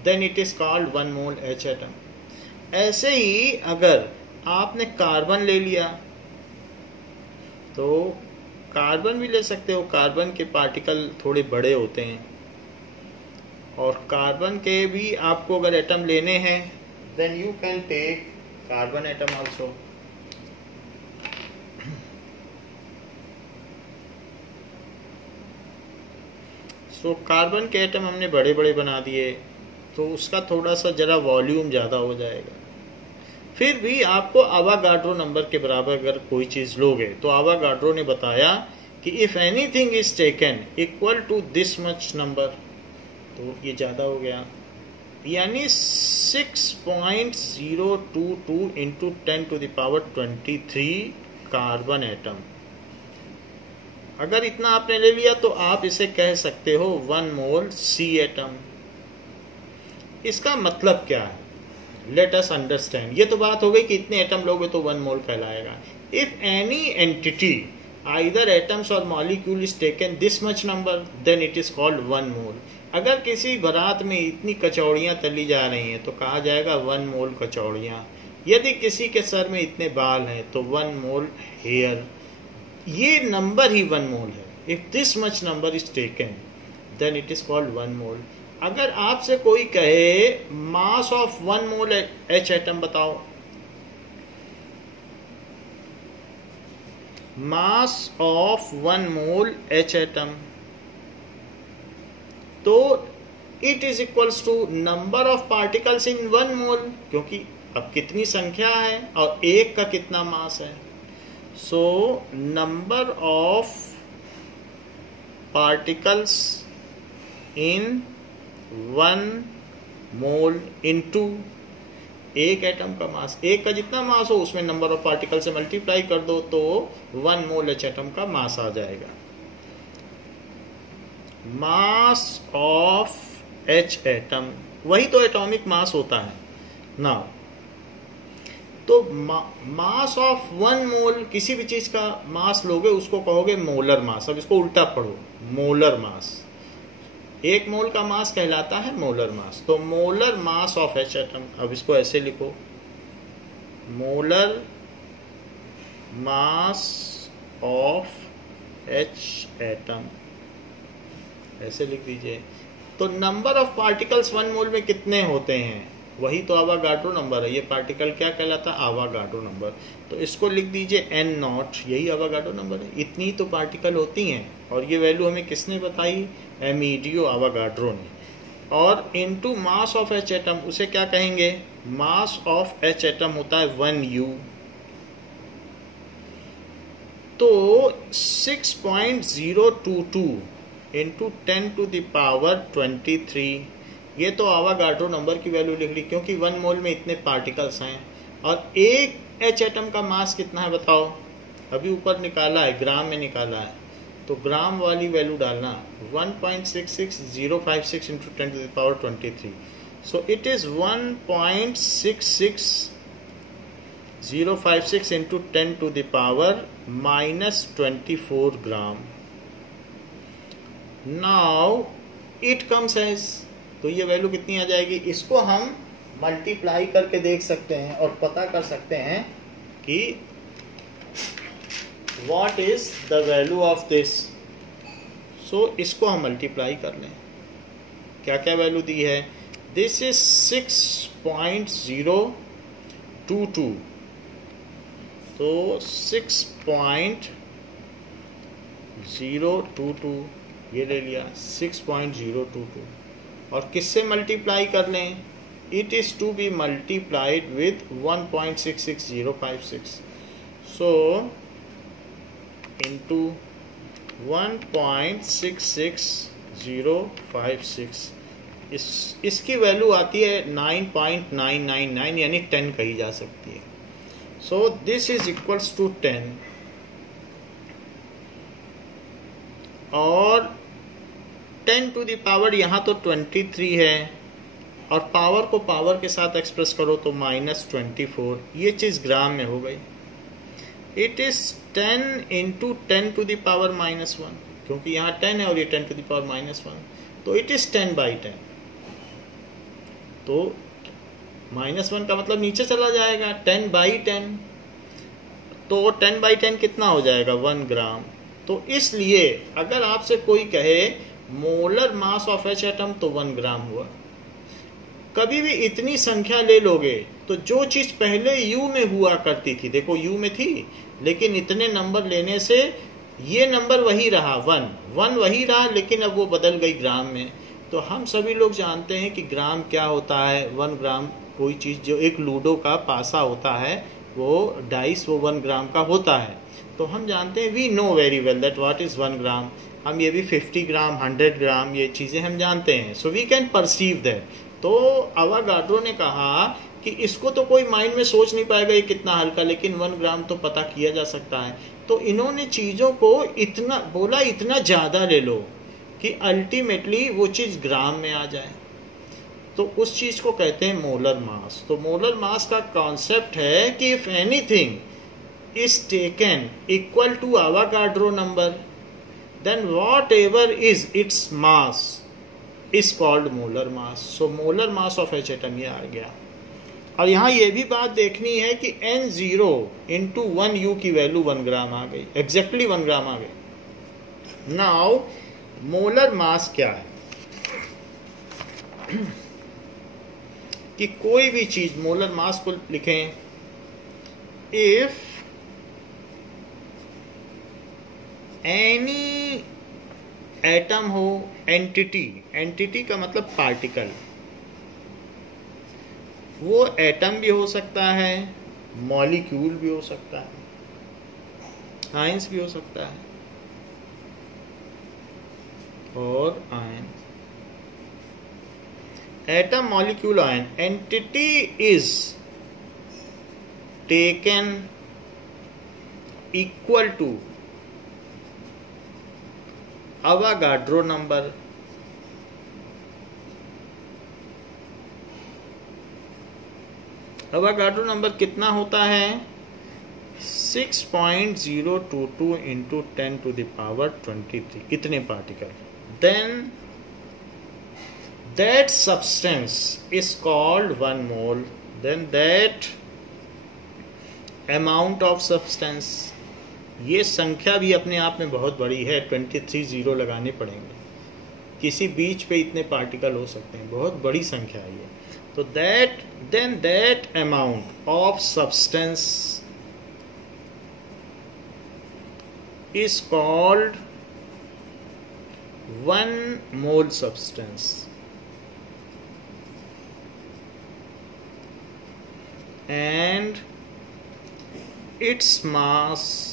then it is called 1 mole H atom. ऐसे ही अगर आपने कार्बन ले लिया, तो कार्बन भी ले सकते हो, कार्बन के पार्टिकल थोड़े बड़े होते हैं, और कार्बन के भी आपको अगर एटम लेने हैं, then you can take carbon atom also. So carbon के एटम हमने बड़े बड़े बना दिए, तो उसका थोड़ा सा जरा वॉल्यूम ज़्यादा हो जाएगा। फिर भी आपको Avogadro नंबर के बराबर अगर कोई चीज़ लोगे, तो Avogadro ने बताया कि if anything is taken equal to this much number, तो ये ज़्यादा हो गया, यानी 6.022 into 10 to the power 23 carbon atom. अगर इतना आपने ले लिया, तो आप इसे कह सकते हो 1 मोल C एटम। इसका मतलब क्या है, लेट अस अंडरस्टैंड। ये तो बात हो गई कि इतने एटम लोगे तो 1 मोल कहलाएगा। If any entity either atoms or molecule is taken this much number, then it is called 1 mole. अगर किसी बारात में इतनी कचौड़ियाँ तली जा रही हैं तो कहा जाएगा 1 मोल कचौड़ियाँ। यदि किसी के सर में इतने बाल हैं तो 1 मोल हेयर। ये नंबर ही 1 मोल है। If this much number is taken then it is called 1 mole. अगर आपसे कोई कहे mass of 1 mole H atom बताओ, mass of 1 mole H atom, तो it is equals to number of particles in 1 mole, क्योंकि अब कितनी संख्या है और एक का कितना मास है। सो number of particles in 1 mole into एक एटम का मास। एक का जितना मास हो उसमें नंबर ऑफ पार्टिकल से मल्टीप्लाई कर दो तो 1 मोल H एटम का मास आ जाएगा। मास ऑफ H एटम, वही तो एटॉमिक मास होता है ना। तो मास ऑफ 1 मोल, किसी भी चीज का मास लोगे उसको कहोगे मोलर मास। अब इसको उल्टा पढ़ो, मोलर मास। 1 मोल का मास कहलाता है मोलर मास। तो molar mass of H atom, अब इसको ऐसे लिखो, molar mass of H atom, ऐसे लिख दीजिए। तो नंबर ऑफ पार्टिकल्स 1 मोल में कितने होते हैं, वही तो आवागाड्रो नंबर है। ये पार्टिकल क्या कहलाता है, आवागाड्रो नंबर। तो इसको लिख दीजिए n0, यही आवागाड्रो नंबर है। इतनी तो पार्टिकल होती हैं और ये वैल्यू हमें किसने बताई, एमिडियो आवागाड्रो ने। और into mass of H atom, उसे क्या कहेंगे, मास ऑफ H एटम होता है 1U। तो 6.022 इंटू 10 टू द पावर 23, ये तो आवागाड्रो नंबर की वैल्यू लिख ली, क्योंकि 1 मोल में इतने पार्टिकल्स हैं। और एक H एटम का मास कितना है बताओ, अभी ऊपर निकाला है, ग्राम में निकाला है, तो ग्राम वाली वैल्यू डालना 1.66056 into 10 to the power 23। So it is 1.66056 into 10 to the power -24 gram. Now it comes as, तो ये वैल्यू कितनी आ जाएगी, इसको हम मल्टीप्लाई करके देख सकते हैं और पता कर सकते हैं कि what is the value of this. So इसको हम मल्टीप्लाई कर लें, क्या क्या वैल्यू दी है, दिस इज 6.022, तो 6.022 ये ले लिया, 6.022। और किससे मल्टीप्लाई कर लें, it is to be multiplied with 1.66056। So into 1.66056, इसकी वैल्यू आती है 9.999, यानी 10 कही जा सकती है। So this is equals to 10। और 10 टू द पावर यहाँ तो 23 है, और पावर को पावर के साथ एक्सप्रेस करो तो -24, ये चीज़ ग्राम में हो गई। It is 10 into 10 to the power -1, क्योंकि यहाँ 10 है और ये 10 टू द पावर -1, तो इट इज 10/10। तो -1 का मतलब नीचे चला जाएगा, 10/10, तो 10/10 कितना हो जाएगा, 1 ग्राम। तो इसलिए अगर आपसे कोई कहे molar mass of H atom, तो 1 ग्राम हुआ। कभी भी इतनी संख्या ले लोगे तो जो चीज पहले U में हुआ करती थी, देखो U में थी, लेकिन इतने नंबर लेने से ये नंबर वही रहा, 1 वही रहा, लेकिन अब वो बदल गई ग्राम में। तो हम सभी लोग जानते हैं कि ग्राम क्या होता है। 1 ग्राम कोई चीज़, जो एक लूडो का पासा होता है, वो डाइस, वो 1 ग्राम का होता है। तो हम जानते हैं, we know very well that what is 1 gram. हम ये भी 50 ग्राम, 100 ग्राम, ये चीज़ें हम जानते हैं। So we can perceive that. तो आवागाड्रो ने कहा कि इसको तो कोई माइंड में सोच नहीं पाएगा ये कितना हल्का, लेकिन 1 ग्राम तो पता किया जा सकता है। तो इन्होंने चीज़ों को इतना बोला, इतना ज़्यादा ले लो कि अल्टीमेटली वो चीज़ ग्राम में आ जाए। तो उस चीज़ को कहते हैं मोलर मास। तो मोलर मास का कॉन्सेप्ट है कि if anything is taken equal to Avogadro number, then whatever is its mass, is called molar mass. So molar mass of H atom ये आ गया। और यहाँ ये भी बात देखनी है कि N0 इंटू 1U की वैल्यू 1 ग्राम आ गई, एग्जैक्टली 1 ग्राम आ गई। नाउ मोलर मास क्या है कि कोई भी चीज, मोलर मास को लिखें, इफ एनी एटम हो, एंटिटी का मतलब पार्टिकल, वो एटम भी हो सकता है, मॉलिक्यूल भी हो सकता है, आयंस भी हो सकता है, और ion, atom, molecule, ion, entity is taken equal to Avogadro number. Avogadro number कितना होता है? 6.022 इंटू 10⁻23, इतने particle. Then that substance is called 1 mole. Then that amount of substance, ये संख्या भी अपने आप में बहुत बड़ी है, 23 जीरो लगाने पड़ेंगे। किसी बीच पे इतने पार्टिकल हो सकते हैं, बहुत बड़ी संख्या है ये। तो that amount of substance is called 1 mole substance. And its mass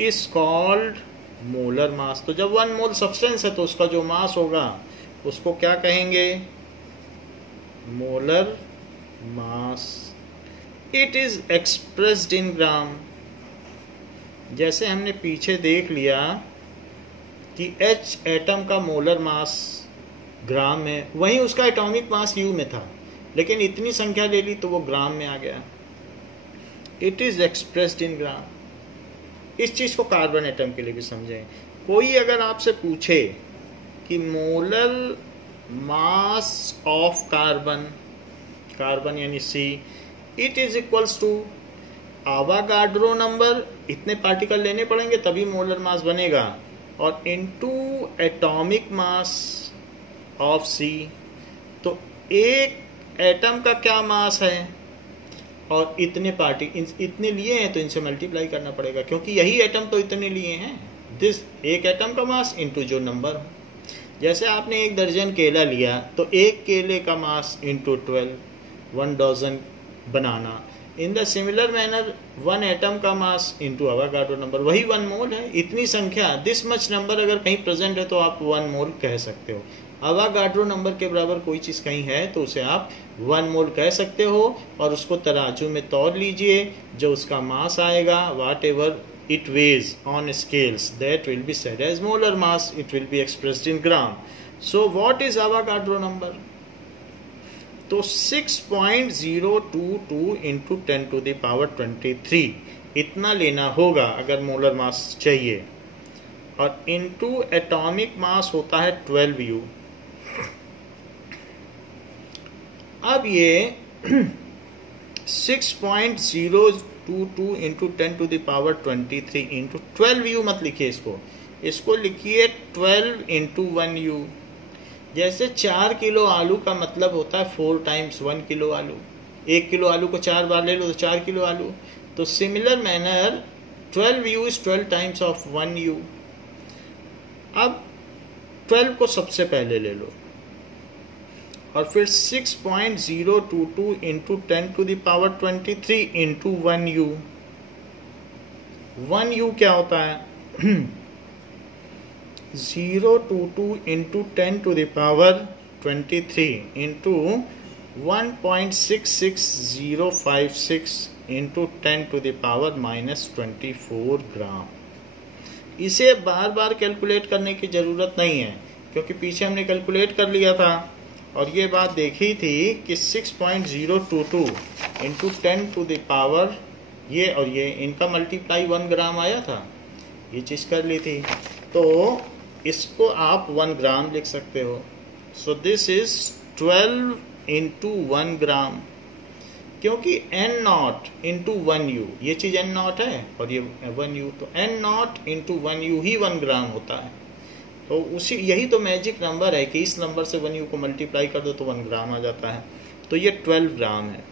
is called molar mass. तो जब 1 मोल सब्सटेंस है तो उसका जो मास होगा उसको क्या कहेंगे? Molar mass. It is expressed in gram. जैसे हमने पीछे देख लिया कि H एटम का मोलर मास ग्राम में, वहीं उसका एटॉमिक मास U में था, लेकिन इतनी संख्या ले ली तो वो ग्राम में आ गया। इट इज एक्सप्रेस्ड इन ग्राम। इस चीज को कार्बन एटम के लिए भी समझें। कोई अगर आपसे पूछे कि मोलर मास ऑफ कार्बन यानी C, it is equals to Avogadro number, इतने पार्टिकल लेने पड़ेंगे तभी मोलर मास बनेगा, और into atomic mass of C। तो एक एटम का क्या मास है और इतने लिए हैं तो इनसे मल्टीप्लाई करना पड़ेगा, क्योंकि यही एटम तो इतने लिए हैं। दिस एक एटम का मास इनटू जो नंबर। जैसे आपने 1 दर्जन केला लिया तो एक केले का mass into 12, 1 dozen banana. In the similar manner 1 atom का मास इनटू अवागाड्रो नंबर, वही 1 मोल है। इतनी संख्या, दिस मच नंबर अगर कहीं प्रेजेंट है तो आप 1 मोल कह सकते हो। अवागाड्रो नंबर के बराबर कोई चीज़ कहीं है तो उसे आप 1 मोल कह सकते हो, और उसको तराजू में तौल लीजिए। जो उसका मास आएगा, वाट ever it weighs on scales, that will be said as molar mass. It will be expressed in gram. So what is Avogadro number? तो 6.022 इंटू 10⁻23 इतना लेना होगा अगर मोलर मास चाहिए, और इंटू एटॉमिक मास होता है 12U। अब ये 6.022 इंटू 10⁻23 इंटू 12U मत लिखिए, इसको लिखिए 12 इंटू 1U। जैसे 4 किलो आलू का मतलब होता है 4 टाइम्स 1 किलो आलू। 1 किलो आलू को 4 बार ले लो तो 4 किलो आलू। तो similar manner 12U is 12 times of 1U। अब 12 को सबसे पहले ले लो, और फिर 6.022 इंटू 10⁻23 इंटू 1U। 1U क्या होता है? 022 इंटू 10⁻23 इंटू 1.66056 इंटू 10⁻⁻24 ग्राम। इसे बार बार कैलकुलेट करने की ज़रूरत नहीं है, क्योंकि पीछे हमने कैलकुलेट कर लिया था और ये बात देखी थी कि 6.022 इंटू 10⁻, ये और ये इनका मल्टीप्लाई 1 ग्राम आया था, ये चीज़ कर ली थी। तो इसको आप 1 ग्राम लिख सकते हो। सो दिस इज 12 इंटू 1 ग्राम, क्योंकि n नॉट इंटू 1u, ये चीज़ n नॉट है और ये 1u, तो n नॉट इंटू 1u ही 1 ग्राम होता है। तो उसी यही तो मैजिक नंबर है कि इस नंबर से 1u को मल्टीप्लाई कर दो तो 1 ग्राम आ जाता है। तो ये 12 ग्राम है।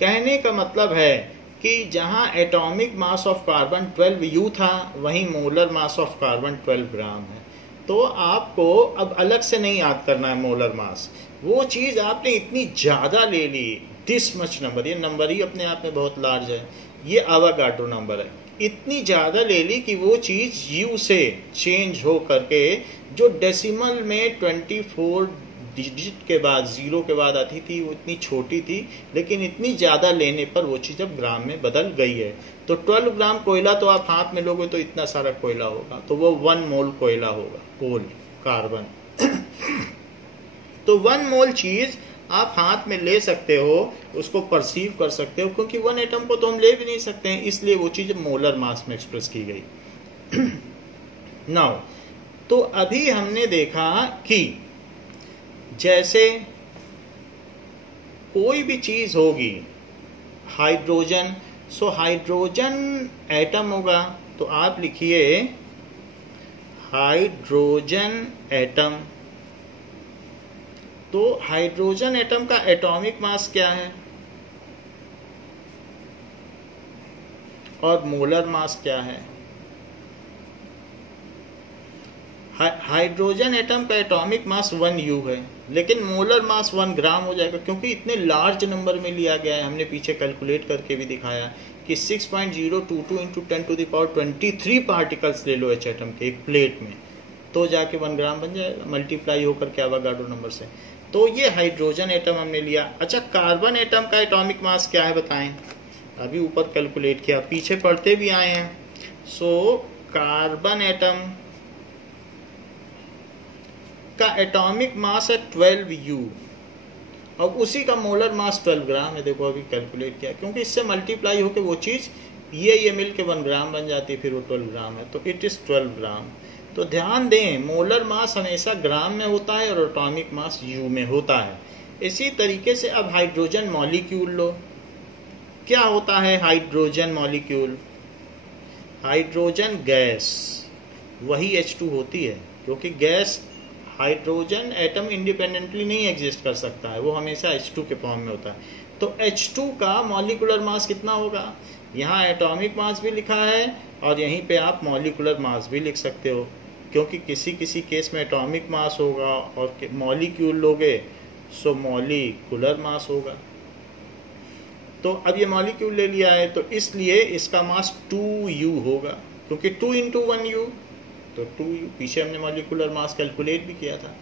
कहने का मतलब है कि जहाँ atomic mass of carbon 12u था, वहीं मोलर मास ऑफ कार्बन 12 ग्राम है। तो आपको अब अलग से नहीं याद करना है मोलर मास, वो चीज़ आपने इतनी ज़्यादा ले ली, दिस मच नंबर, ये नंबर ही अपने आप में बहुत लार्ज है, ये आवागाड्रो नंबर है, इतनी ज़्यादा ले ली कि वो चीज़ यू से चेंज हो करके जो डेसिमल में 24 डिजिट के बाद, 0 के बाद आती थी, वो इतनी छोटी थी, लेकिन इतनी ज़्यादा लेने पर वो चीज़ अब ग्राम में बदल गई है। तो 12 ग्राम कोयला तो आप हाथ में लोगे तो इतना सारा कोयला होगा, तो वो 1 मोल कोयला होगा, कोल कार्बन। तो 1 मोल चीज़ आप हाथ में ले सकते हो, उसको परसीव कर सकते हो, क्योंकि 1 एटम को तो हम ले भी नहीं सकते हैं, इसलिए वो चीज़ मोलर मास में एक्सप्रेस की गई। नाउ तो अभी हमने देखा कि जैसे कोई भी चीज़ होगी, हाइड्रोजन, सो हाइड्रोजन एटम होगा, तो आप लिखिए हाइड्रोजन एटम। तो हाइड्रोजन एटम का एटॉमिक मास क्या है और मोलर मास क्या है? हाइड्रोजन एटम का एटॉमिक मास 1u है, लेकिन मोलर मास 1 ग्राम हो जाएगा, क्योंकि इतने लार्ज नंबर में लिया गया है। हमने पीछे कैलकुलेट करके भी दिखाया कि 6.022 इंटू 10⁻23 पार्टिकल्स ले लो एच एटम के एक प्लेट में, तो जाके 1 ग्राम बन जाएगा, मल्टीप्लाई होकर के आवागाड्रो नंबर से। तो ये हाइड्रोजन एटम हमने लिया। अच्छा, कार्बन एटम का एटॉमिक मास क्या है बताएं? अभी ऊपर कैलकुलेट किया, पीछे पढ़ते भी आए हैं। सो कार्बन एटम का एटॉमिक मास है 12u और उसी का मोलर मास 12 ग्राम है। देखो अभी कैलकुलेट किया, क्योंकि इससे मल्टीप्लाई होकर वो चीज़ ये मिल के 1 ग्राम बन जाती है, फिर वो 12 ग्राम है, तो इट इज़ 12 ग्राम। तो ध्यान दें, मोलर मास हमेशा ग्राम में होता है और एटॉमिक मास यू में होता है। इसी तरीके से अब हाइड्रोजन मॉलिक्यूल लो, क्या होता है हाइड्रोजन मॉलिक्यूल? हाइड्रोजन गैस, वही H2 होती है, क्योंकि गैस, हाइड्रोजन एटम इंडिपेंडेंटली नहीं एग्जिस्ट कर सकता है, वो हमेशा H2 के फॉर्म में होता है। तो H2 का मॉलिक्यूलर मास कितना होगा? यहाँ एटॉमिक मास भी लिखा है और यहीं पे आप मॉलिक्यूलर मास भी लिख सकते हो, क्योंकि किसी किसी केस में एटॉमिक मास होगा और मॉलिक्यूल लोगे सो मॉलिक्यूलर मास होगा। तो अब ये मॉलिक्यूल ले लिया है, तो इसलिए इसका मास 2u होगा, क्योंकि 2 इंटू 1u, तो 2u। पीछे हमने मॉलिक्यूलर मास कैलकुलेट भी किया था।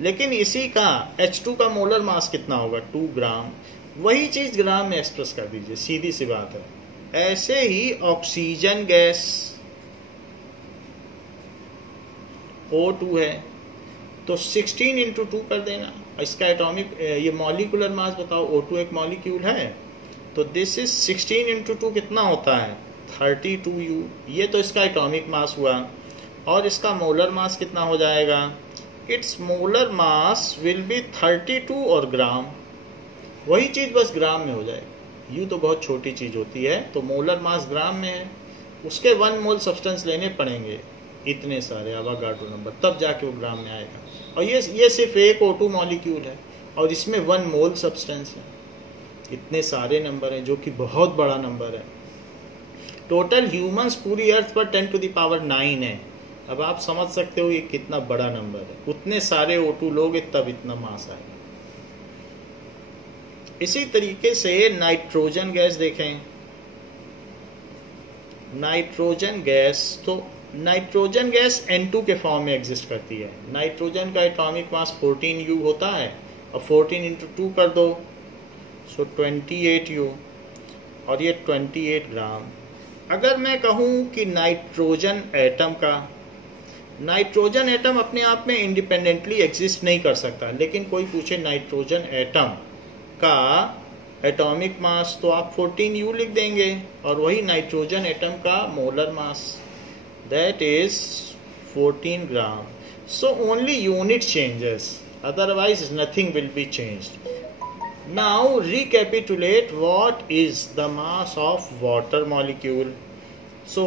लेकिन इसी का H2 का मोलर मास कितना होगा? 2 ग्राम। वही चीज़ ग्राम में एक्सप्रेस कर दीजिए, सीधी सी बात है। ऐसे ही ऑक्सीजन गैस O2 है, तो 16 इंटू 2 कर देना, इसका एटॉमिक ये मॉलिक्यूलर मास बताओ। O2 एक मॉलिक्यूल है, तो दिस इज 16 इंटू 2 कितना होता है? 32u। ये तो इसका एटॉमिक मास हुआ, और इसका मोलर मास कितना हो जाएगा? It's molar mass will be 32 और ग्राम, वही चीज़ बस ग्राम में हो जाएगी। यू तो बहुत छोटी चीज़ होती है, तो मोलर मास ग्राम में है, उसके 1 मोल सब्सटेंस लेने पड़ेंगे, इतने सारे आवागाड्रो नंबर, तब जाके वो ग्राम में आएगा। और ये सिर्फ एक O2 मॉलिक्यूल है और इसमें 1 मोल सब्सटेंस है। इतने सारे नंबर हैं, जो कि बहुत बड़ा नंबर है। टोटल ह्यूमंस पूरी अर्थ पर 10⁻9 है। अब आप समझ सकते हो ये कितना बड़ा नंबर है। उतने सारे O2 लोगे तब इतना मास आएगा। इसी तरीके से नाइट्रोजन गैस देखें। नाइट्रोजन गैस, तो नाइट्रोजन गैस N2 के फॉर्म में एग्जिस्ट करती है। नाइट्रोजन का एटॉमिक मास 14u होता है, और 14 इंटू 2 कर दो, सो 28u, और ये 28 ग्राम। अगर मैं कहूँ कि नाइट्रोजन एटम अपने आप में इंडिपेंडेंटली एग्जिस्ट नहीं कर सकता, लेकिन कोई पूछे नाइट्रोजन एटम का एटॉमिक मास, तो आप 14u लिख देंगे, और वही नाइट्रोजन एटम का molar mass, that is 14 gram. So only unit changes, otherwise nothing will be changed. Now recapitulate what is the mass of water molecule. So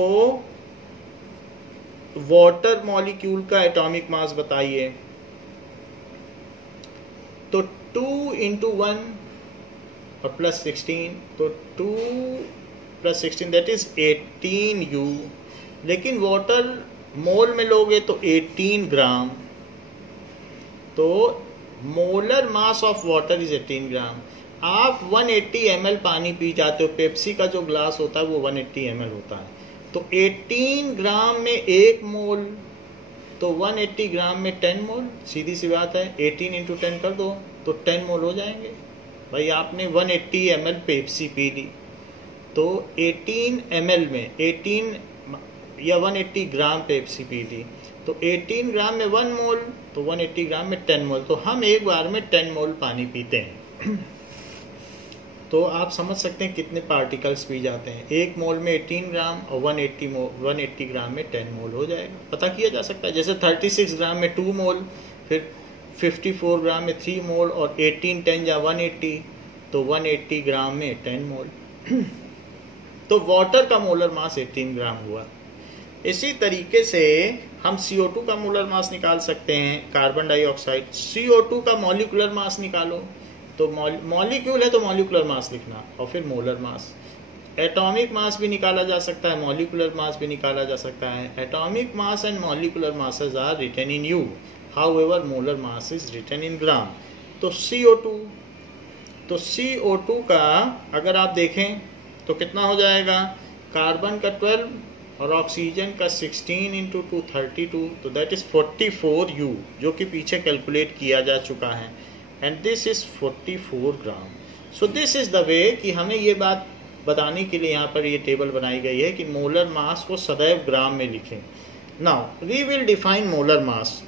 water molecule का atomic मास बताइए. तो 2 into 1 और plus 16, तो 2 + 16 that is 18U. लेकिन water मोल में लोगे तो 18 ग्राम. तो molar mass of water is 18 ग्राम. आप 180 ml पानी पी जाते हो. पेप्सी का जो ग्लास होता है वो 180 ml होता है. तो 18 ग्राम में 1 मोल, तो 180 ग्राम में 10 मोल. सीधी सी बात है, 18 × 10 कर दो तो 10 मोल हो जाएंगे. भाई आपने 180 ml पेप्सी पी ली, तो 18 ml में 18 या 180 ग्राम पेप्सी पी ली, तो 18 ग्राम में 1 मोल, तो 180 ग्राम में 10 मोल. तो हम एक बार में 10 मोल पानी पीते हैं. तो आप समझ सकते हैं कितने पार्टिकल्स पी जाते हैं. 1 मोल में 18 ग्राम और 180 ग्राम में 10 मोल हो जाएगा. पता किया जा सकता है. जैसे 36 ग्राम में 2 मोल, फिर 54 ग्राम में 3 मोल, और 18 10 या 180, तो 180 ग्राम में 10 मोल. तो वाटर का मोलर मास 18 ग्राम हुआ. इसी तरीके से हम CO2 का मोलर मास निकाल सकते हैं. कार्बन डाइऑक्साइड, CO2 का मॉलिक्यूलर मास निकालो. तो मॉलिक्यूल है तो मॉलिक्यूलर मास लिखना, और फिर मोलर मास. एटॉमिक मास भी निकाला जा सकता है, मॉलिक्यूलर मास भी निकाला जा सकता है. Atomic mass and molecular masses are written in U, however molar mass is written in gram. तो CO2 का अगर आप देखें तो कितना हो जाएगा. कार्बन का 12 और ऑक्सीजन का 16 × 2 32, तो दैट इज 44U, जो कि पीछे कैलकुलेट किया जा चुका है. And this is 44 gram. So this is the way कि हमें ये बात बताने के लिए यहाँ पर ये टेबल बनाई गई है कि मोलर मास को सदैव ग्राम में लिखें. Now we will define molar mass.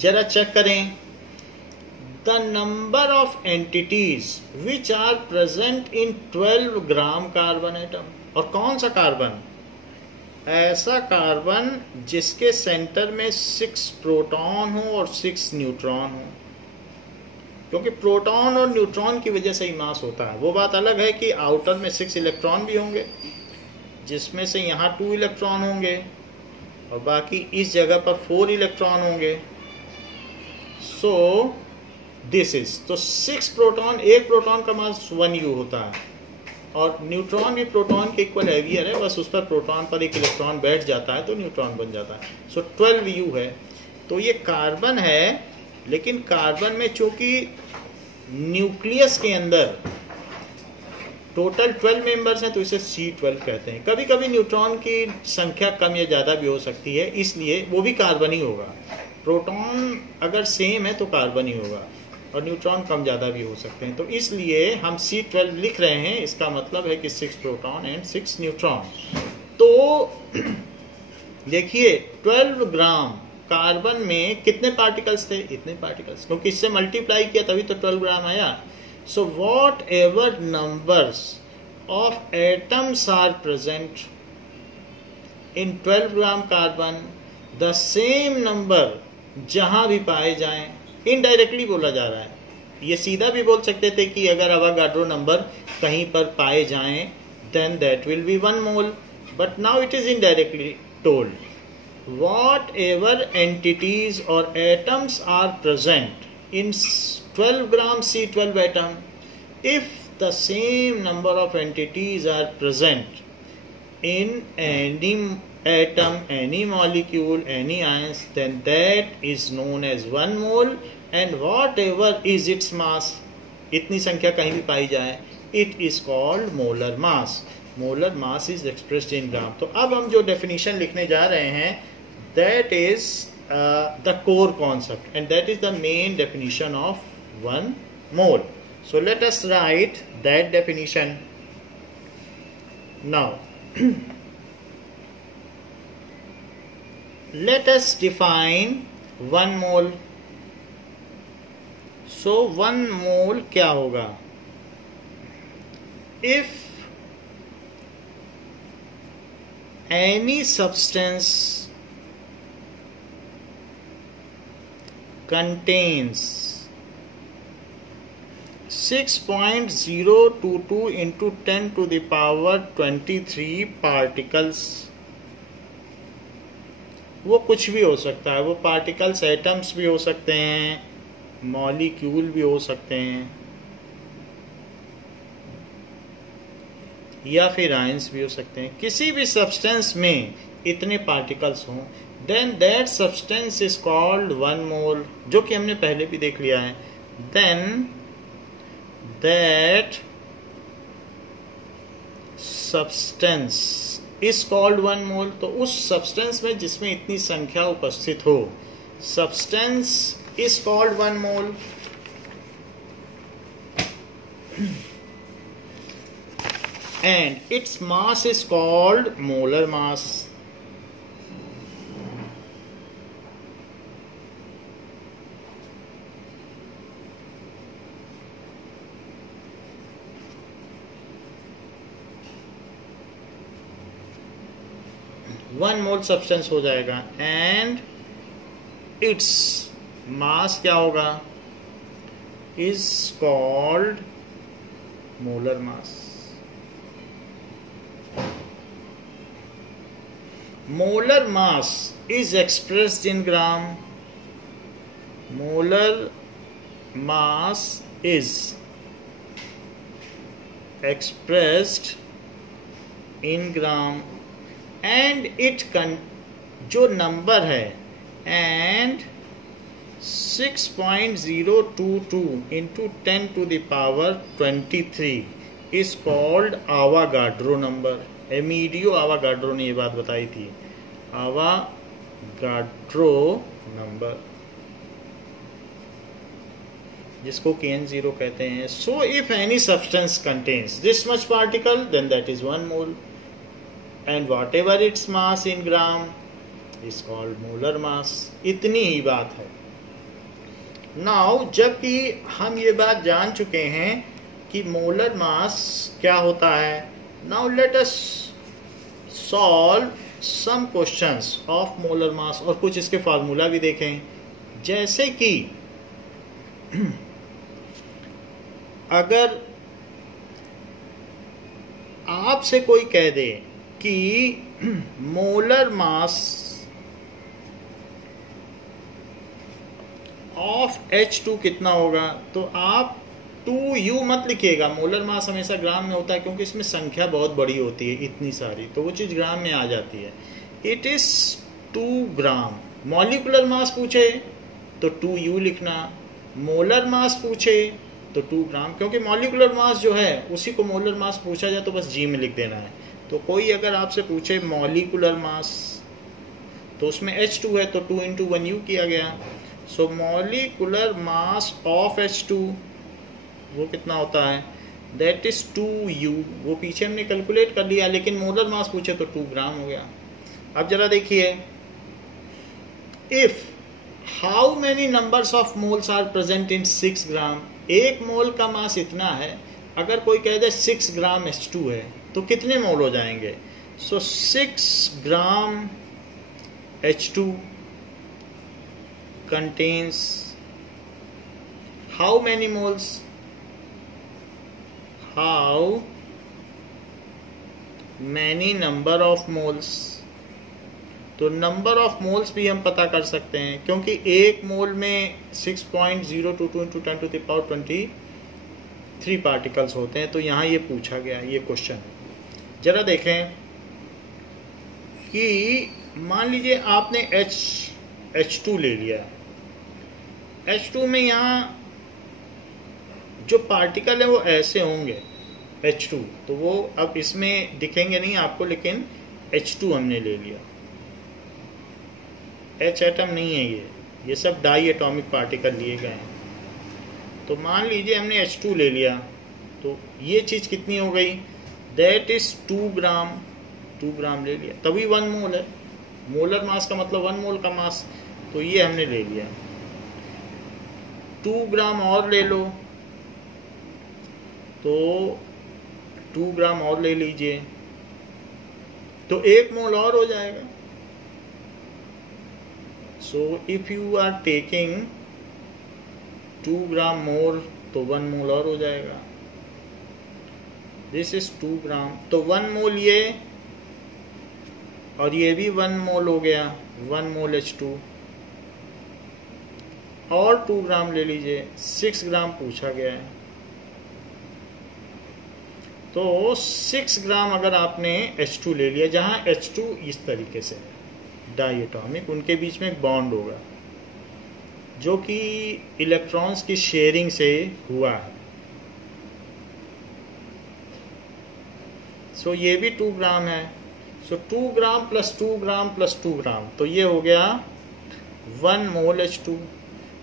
जरा चेक करें. The number of entities which are present in 12 gram carbon atom. और कौन सा कार्बन? ऐसा कार्बन जिसके सेंटर में 6 प्रोटॉन हो और 6 न्यूट्रॉन हो. क्योंकि प्रोटॉन और न्यूट्रॉन की वजह से ही मास होता है. वो बात अलग है कि आउटर में 6 इलेक्ट्रॉन भी होंगे, जिसमें से यहाँ 2 इलेक्ट्रॉन होंगे और बाकी इस जगह पर 4 इलेक्ट्रॉन होंगे. सो दिस इज, तो 6 प्रोटॉन, एक प्रोटॉन का मास 1U होता है, और न्यूट्रॉन भी प्रोटॉन के इक्वल हैवियर है. बस उस पर प्रोटॉन पर एक इलेक्ट्रॉन बैठ जाता है तो न्यूट्रॉन बन जाता है. सो 12U है. तो ये कार्बन है, लेकिन कार्बन में चूंकि न्यूक्लियस के अंदर टोटल 12 मेंबर्स हैं तो इसे C12 कहते हैं. कभी कभी न्यूट्रॉन की संख्या कम या ज़्यादा भी हो सकती है, इसलिए वो भी कार्बन ही होगा. प्रोटॉन अगर सेम है तो कार्बन ही होगा, और न्यूट्रॉन कम ज़्यादा भी हो सकते हैं. तो इसलिए हम C12 लिख रहे हैं. इसका मतलब है कि 6 प्रोटॉन एंड 6 न्यूट्रॉन. तो देखिए 12 ग्राम कार्बन में कितने पार्टिकल्स थे? इतने पार्टिकल्स, क्योंकि इससे मल्टीप्लाई किया तभी तो 12 ग्राम आया. So whatever numbers of atoms are present in 12 gram carbon, the same number जहां भी पाए जाएं. इनडायरेक्टली बोला जा रहा है. ये सीधा भी बोल सकते थे कि अगर अवागाड्रो नंबर कहीं पर पाए जाएं then that will be 1 mole, but now it is indirectly told. Whatever entities or atoms are present in 12 gram C12 atom, if the same number of entities are present in any atom, any molecule, any ions, then that is known as 1 mole. And whatever is its mass, इतनी संख्या कहीं भी पाई जाए, it is called molar mass. Molar mass is expressed in gram. तो अब हम जो definition लिखने जा रहे हैं, that is the core concept, and that is the main definition of 1 mole. So let us write that definition now. Let us define 1 mole. So 1 mole क्या होगा? If any substance contains 6.022 into 10 to the power 23 particles। वो कुछ भी हो सकता है, वो particles atoms भी हो सकते हैं, मॉलिक्यूल भी हो सकते हैं, या फिर आयंस भी हो सकते हैं। किसी भी सब्सटेंस में इतने पार्टिकल्स हों, then that substance is called 1 mole, जो कि हमने पहले भी देख लिया है। Then that substance is called 1 mole, तो उस सब्सटेंस में जिसमें इतनी संख्या उपस्थित हो, substance is called 1 mole. And its mass is called molar mass. One mole substance हो जाएगा, एंड इट्स मास क्या होगा, is called molar mass. Molar mass is expressed in gram. Molar mass is expressed in gram, and it जो number है, and 6.022 into 10 to the power 23 is called Avogadro number। Amedeo Avogadro ने ये बात बताई थी, आवागाड्रो number, जिसको KN0 कहते हैं। So if any substance contains this much particle, then that is 1 mole, and whatever its mass in gram is called molar mass. इतनी ही बात है। नाउ जबकि हम ये बात जान चुके हैं कि मोलर मास क्या होता है, now let us solve some questions of molar mass, और कुछ इसके फार्मूला भी देखें। जैसे कि अगर आपसे कोई कह दे कि मोलर मास ऑफ H2 कितना होगा, तो आप 2U मत लिखिएगा। मोलर मास हमेशा ग्राम में होता है, क्योंकि इसमें संख्या बहुत बड़ी होती है, इतनी सारी, तो वो चीज़ ग्राम में आ जाती है। It is 2 gram. Molecular mass पूछे तो 2U लिखना, मोलर मास पूछे तो 2 ग्राम, क्योंकि मॉलिकुलर मास जो है उसी को मोलर मास पूछा जाए तो बस G में लिख देना है। तो कोई अगर आपसे पूछे मॉलिकुलर मास, तो उसमें H2 है तो 2 into 1U किया गया। सो मॉलिकुलर मास ऑफ H2 वो कितना होता है, दैट इज 2U। वो पीछे हमने कैलकुलेट कर लिया, लेकिन मोलर मास पूछे तो 2 ग्राम हो गया। अब जरा देखिए, if how many numbers of moles are present in 6 gram, एक मोल का मास इतना है, अगर कोई कह दे 6 ग्राम H2 है तो कितने मोल हो जाएंगे। सो 6 ग्राम H2 contains how many moles, how many number of moles। तो नंबर ऑफ मोल्स भी हम पता कर सकते हैं, क्योंकि एक मोल में 6.022 into 10 to the power 23 particles होते हैं। तो यहाँ ये पूछा गया, ये क्वेश्चन है। जरा देखें कि मान लीजिए आपने H2 ले लिया, H2 में यहाँ जो पार्टिकल है वो ऐसे होंगे H2, तो वो अब इसमें दिखेंगे नहीं आपको, लेकिन H2 हमने ले लिया। H एटम नहीं है ये सब डाई एटॉमिक पार्टिकल लिए गए हैं। तो मान लीजिए हमने H2 ले लिया, तो ये चीज़ कितनी हो गई, दैट इज 2 ग्राम। 2 ग्राम ले लिया, तभी 1 मोल है। मोलर मास का मतलब 1 मोल का मास, तो ये हमने ले लिया। 2 ग्राम और ले लो, तो 2 ग्राम और ले लीजिए, तो 1 मोल और हो जाएगा। So if you are taking 2 ग्राम मोर तो 1 मोल और हो जाएगा। दिस इज 2 ग्राम, तो 1 मोल ये और ये भी 1 मोल हो गया, 1 मोल H2 और 2 ग्राम ले लीजिए, 6 ग्राम पूछा गया है। तो 6 ग्राम अगर आपने H2 ले लिया, जहां H2 इस तरीके से डाई एटॉमिक, उनके बीच में एक बॉन्ड होगा जो कि इलेक्ट्रॉन्स की शेयरिंग से हुआ है। सो ये भी 2 ग्राम है। So 2 gram plus 2 gram plus 2 ग्राम, तो ये हो गया 1 mole H2।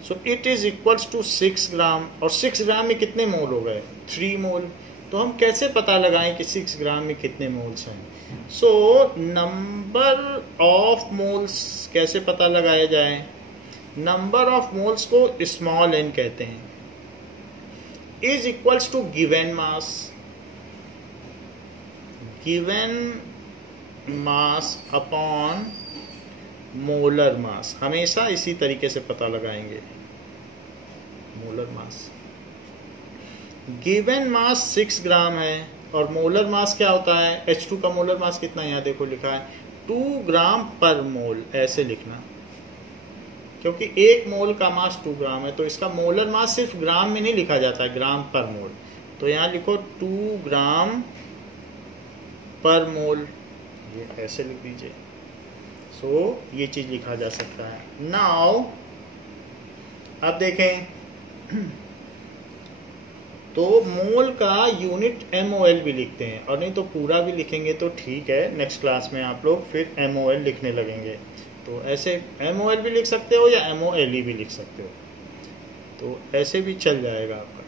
So it is equals to 6 gram, और 6 ग्राम में कितने मोल हो गए? 3 मोल। तो हम कैसे पता लगाएं कि 6 ग्राम में कितने मोल्स हैं? सो नंबर ऑफ मोल्स कैसे पता लगाया जाए? नंबर ऑफ मोल्स को स्मॉल n कहते हैं, is equals to given mass. Given mass upon molar mass, हमेशा इसी तरीके से पता लगाएंगे। मोलर मास, गिवन मास 6 ग्राम है और मोलर मास क्या होता है? H2 का मोलर मास कितना है? यहाँ देखो लिखा है 2 ग्राम पर मोल, ऐसे लिखना, क्योंकि 1 मोल का मास 2 ग्राम है, तो इसका मोलर मास सिर्फ ग्राम में नहीं लिखा जाता है, ग्राम पर मोल। तो यहाँ लिखो 2 ग्राम पर मोल, ये ऐसे लिख दीजिए। सो ये चीज लिखा जा सकता है। नाउ अब देखें, तो मोल का यूनिट MOL भी लिखते हैं, और नहीं तो पूरा भी लिखेंगे तो ठीक है, नेक्स्ट क्लास में आप लोग फिर MOL लिखने लगेंगे। तो ऐसे MOL भी लिख सकते हो या MOLE भी लिख सकते हो, तो ऐसे भी चल जाएगा आपका।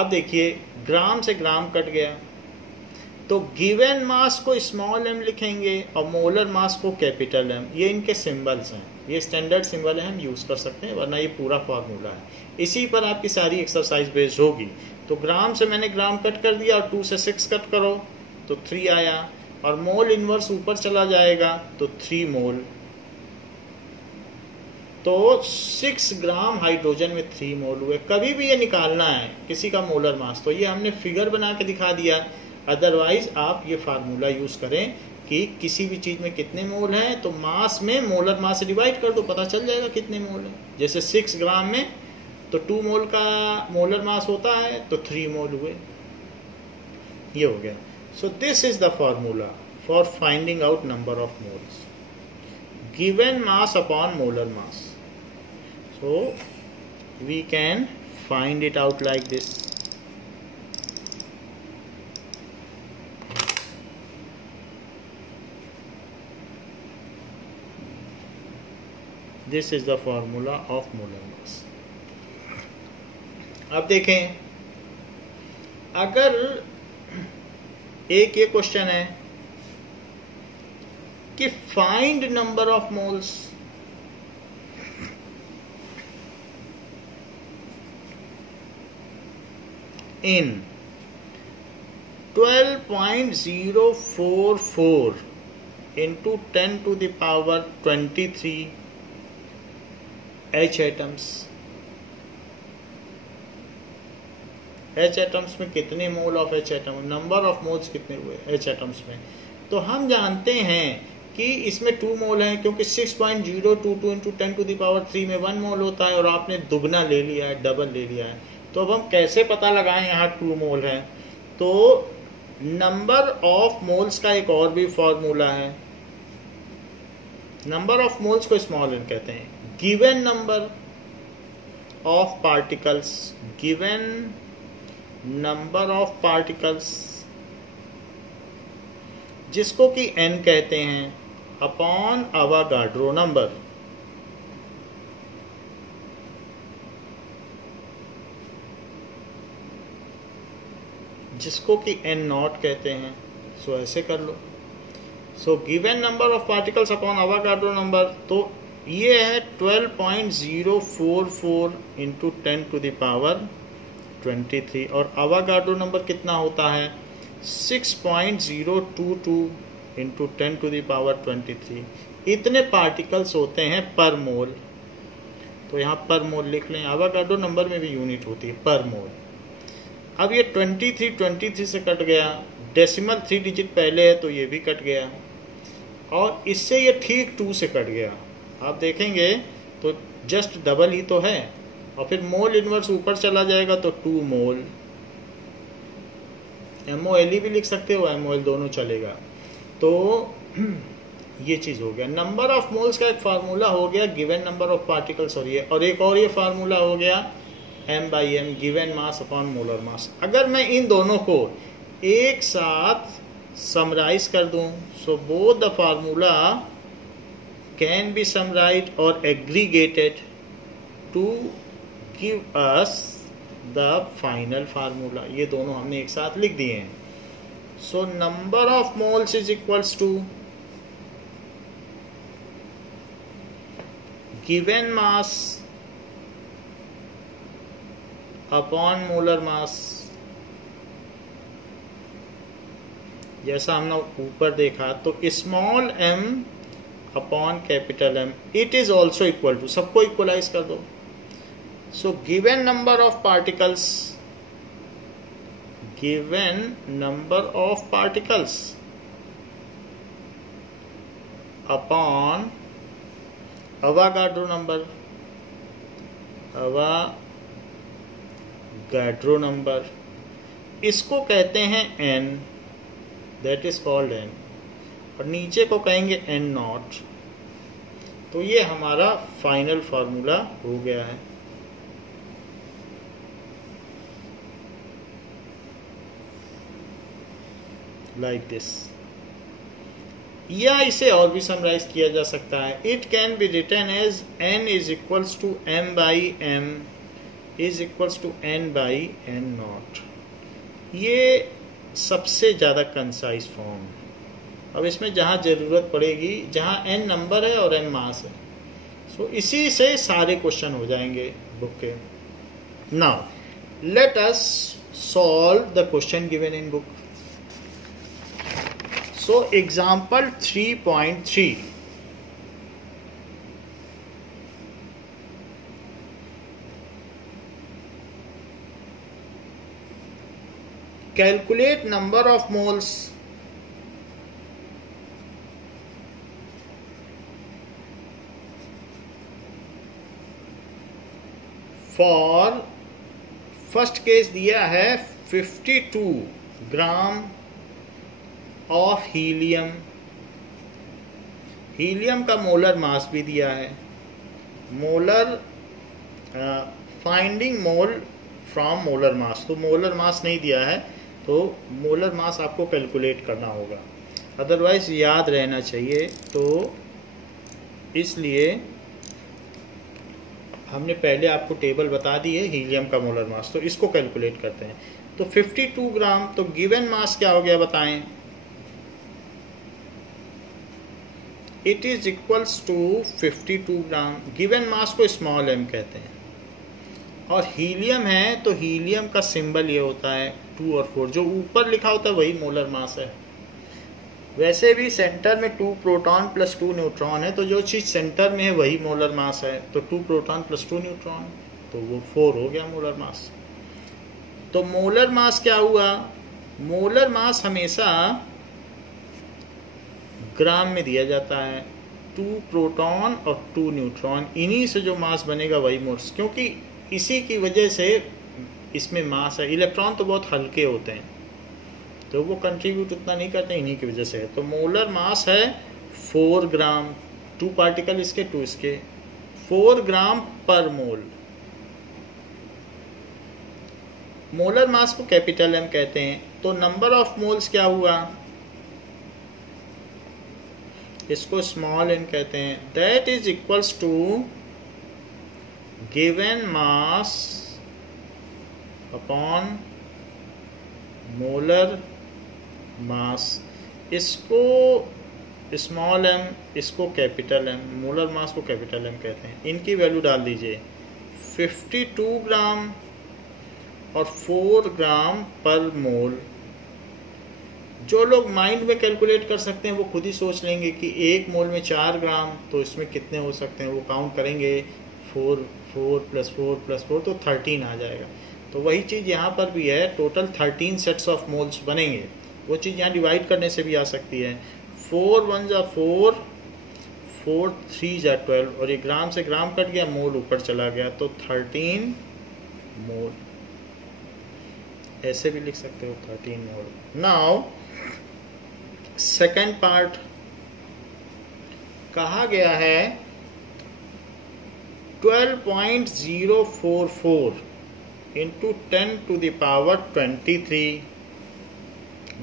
अब देखिए, ग्राम से ग्राम कट गया, तो गिवन मास को स्मॉल m लिखेंगे और मोलर मास को कैपिटल M। ये इनके सिंबल्स हैं, ये स्टैंडर्ड सिंबल है, हम यूज़ कर सकते हैं, वरना ये पूरा फार्मूला है। इसी पर आपकी सारी एक्सरसाइज बेस्ड होगी। तो ग्राम से मैंने ग्राम कट कर दिया और 2 से 6 कट करो तो 3 आया, और मोल इनवर्स ऊपर चला जाएगा तो 3 मोल। तो 6 ग्राम हाइड्रोजन में 3 मोल हुए। कभी भी ये निकालना है किसी का मोलर मास, तो ये हमने फिगर बना के दिखा दिया। अदरवाइज आप ये फार्मूला यूज करें कि किसी भी चीज में कितने मोल हैं, तो मास में मोलर मास से डिवाइड कर दो, पता चल जाएगा कितने मोल हैं। जैसे 6 ग्राम में तो 2 मोल का मोलर मास होता है, तो 3 मोल हुए, ये हो गया। So this is the formula for finding out number of moles, given mass upon molar mass. So we can find it out like this. This is the formula of molar mass. अब देखें, अगर एक ये question है कि find number of moles, in 12.044 into 10 to the power 23 H atoms. H atoms में कितने mole of H atom, number of moles कितने हुए H एटम्स में? तो हम जानते हैं कि इसमें 2 मोल हैं, क्योंकि 6.022 इंटू 10 टू द पावर 3 में 1 मोल होता है, और आपने दुगना ले लिया है, डबल ले लिया है। तो अब हम कैसे पता लगाएं यहाँ 2 मोल है? तो नंबर ऑफ मोल्स का एक और भी फॉर्मूला है। नंबर ऑफ मोल्स को स्मॉल n कहते हैं। Given number of particles, given number of particles जिसको कि n कहते हैं, अपॉन अवागाड्रो नंबर, जिसको कि n नॉट कहते हैं। सो ऐसे कर लो। So given number of particles upon Avogadro number, तो ये है 12.044 इंटू 10 टू द पावर 23, और अवागाड्रो नंबर कितना होता है? 6.022 इंटू 10 टू द पावर 23। इतने पार्टिकल्स होते हैं पर मोल। तो यहाँ पर मोल लिख लें। एवोगाड्रो नंबर में भी यूनिट होती है पर मोल। अब ये 23 से कट गया, डेसिमल 3 डिजिट पहले है तो ये भी कट गया, और इससे ये ठीक 2 से कट गया। आप देखेंगे तो जस्ट डबल ही तो है, और फिर मोल इनवर्स ऊपर चला जाएगा तो 2 मोल। MOLE भी लिख सकते हो, MOL दोनों चलेगा। तो ये चीज़ हो गया। नंबर ऑफ मोल्स का एक फार्मूला हो गया गिवन नंबर ऑफ पार्टिकल्स, और एक और ये फार्मूला हो गया M/M given mass upon molar मास। अगर मैं इन दोनों को एक साथ समराइज कर दूं, so both the formula can be summarise और aggregated to give us the final formula. ये दोनों हमने एक साथ लिख दिए हैं। So number of moles is equals to given mass upon molar mass. जैसा हमने ऊपर देखा तो small m upon capital M, it is also equal to, सबको इक्वलाइज कर दो। So given number of particles upon Avogadro number, इसको कहते हैं n, that is called n, और नीचे को कहेंगे n0। तो ये हमारा फाइनल फार्मूला हो गया है। Like this. या इसे और भी समराइज किया जा सकता है। It can be written as n is equals to M/M is equals to n/n0। ये सबसे ज़्यादा कंसाइज फॉर्म है। अब इसमें जहाँ ज़रूरत पड़ेगी, जहाँ n नंबर है और n मास है, सो इसी से सारे क्वेश्चन हो जाएंगे बुक के। Now let us solve the question given in book. So example 3.3, calculate number of moles for, first case दिया है 52 ग्राम ऑफ हीलियम। हीलियम का मोलर मास भी दिया है। Molar finding mole from molar mass, तो मोलर मास नहीं दिया है, तो मोलर मास आपको कैलकुलेट करना होगा, अदरवाइज याद रहना चाहिए। तो इसलिए हमने पहले आपको टेबल बता दी है हीलियम का मोलर मास, तो इसको कैलकुलेट करते हैं। तो 52 ग्राम, तो गिवन मास क्या हो गया बताएं। It is equals to 52 gram. Given mass को स्मॉल m कहते हैं, और हीलियम है तो हीलियम का सिंबल ये होता है 2 और 4, जो ऊपर लिखा होता है वही मोलर मास है। वैसे भी सेंटर में 2 प्रोटॉन प्लस 2 न्यूट्रॉन है, तो जो चीज़ सेंटर में है वही मोलर मास है। तो 2 प्रोटॉन प्लस 2 न्यूट्रॉन, तो वो 4 हो गया मोलर मास। तो मोलर मास क्या हुआ, मोलर मास हमेशा ग्राम में दिया जाता है। 2 प्रोटॉन और 2 न्यूट्रॉन, इन्हीं से जो मास बनेगा वही मोल्स, क्योंकि इसी की वजह से इसमें मास है। इलेक्ट्रॉन तो बहुत हल्के होते हैं, तो वो कंट्रीब्यूट उतना नहीं करते, इन्हीं की वजह से है। तो मोलर मास है 4 ग्राम, 2 पार्टिकल इसके 2 इसके, 4 ग्राम पर मोल। मोलर मास को कैपिटल M कहते हैं। तो नंबर ऑफ मोल्स क्या हुआ, इसको स्मॉल n कहते हैं। That is equals to given mass upon molar mass. इसको स्मॉल m, इसको कैपिटल M, मोलर मास को कैपिटल M कहते हैं। इनकी वैल्यू डाल दीजिए, 52 ग्राम और 4 ग्राम पर मोल। जो लोग माइंड में कैलकुलेट कर सकते हैं वो खुद ही सोच लेंगे कि 1 मोल में 4 ग्राम, तो इसमें कितने हो सकते हैं, वो काउंट करेंगे 4 4 + 4 + 4 तो 13 आ जाएगा। तो वही चीज़ यहाँ पर भी है, टोटल 13 सेट्स ऑफ मोल्स बनेंगे। वो चीज़ यहाँ डिवाइड करने से भी आ सकती है। 4 1 = 4, 4 3 = 12, और ये ग्राम से ग्राम कट गया, मोल ऊपर चला गया, तो 13 मोल। ऐसे भी लिख सकते हो 13 मोल। नाउ सेकेंड पार्ट कहा गया है 12.044 into 10⁻23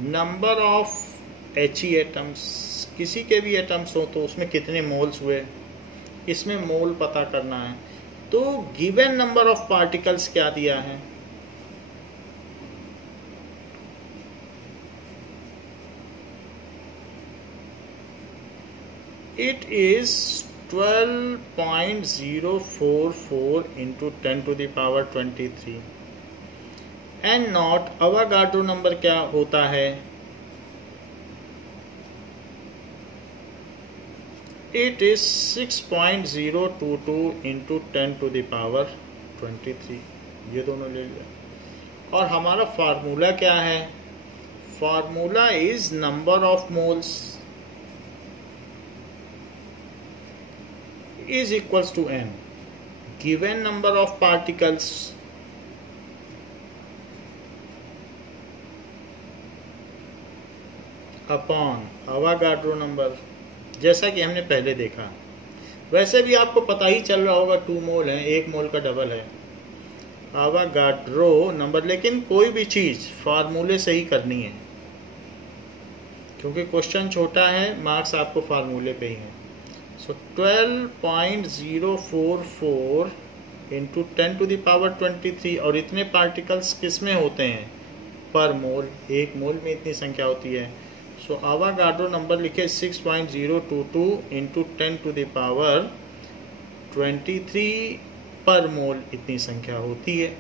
number of He atoms. किसी के भी एटम्स हो तो उसमें कितने मोल्स हुए, इसमें मोल पता करना है। तो गिवन नंबर ऑफ पार्टिकल्स क्या दिया है, it is 12.044 into 10⁻23 and naught Avogadro number क्या होता है, it is 6.022 into 10⁻23। ये दोनों ले लिया। और हमारा फार्मूला क्या है, formula is number of moles is equals to n, given number of particles upon Avogadro number, जैसा कि हमने पहले देखा। वैसे भी आपको पता ही चल रहा होगा 2 मोल है, 1 मोल का डबल है Avogadro नंबर। लेकिन कोई भी चीज़ फार्मूले से ही करनी है, क्योंकि क्वेश्चन छोटा है, मार्क्स आपको फार्मूले पे ही है। So 12.044 into 10⁻23, और इतने पार्टिकल्स किस में होते हैं, पर मोल। 1 मोल में इतनी संख्या होती है। सो अवागाड्रो नंबर लिखे 6.022 into 10⁻23 पर मोल इतनी संख्या होती है।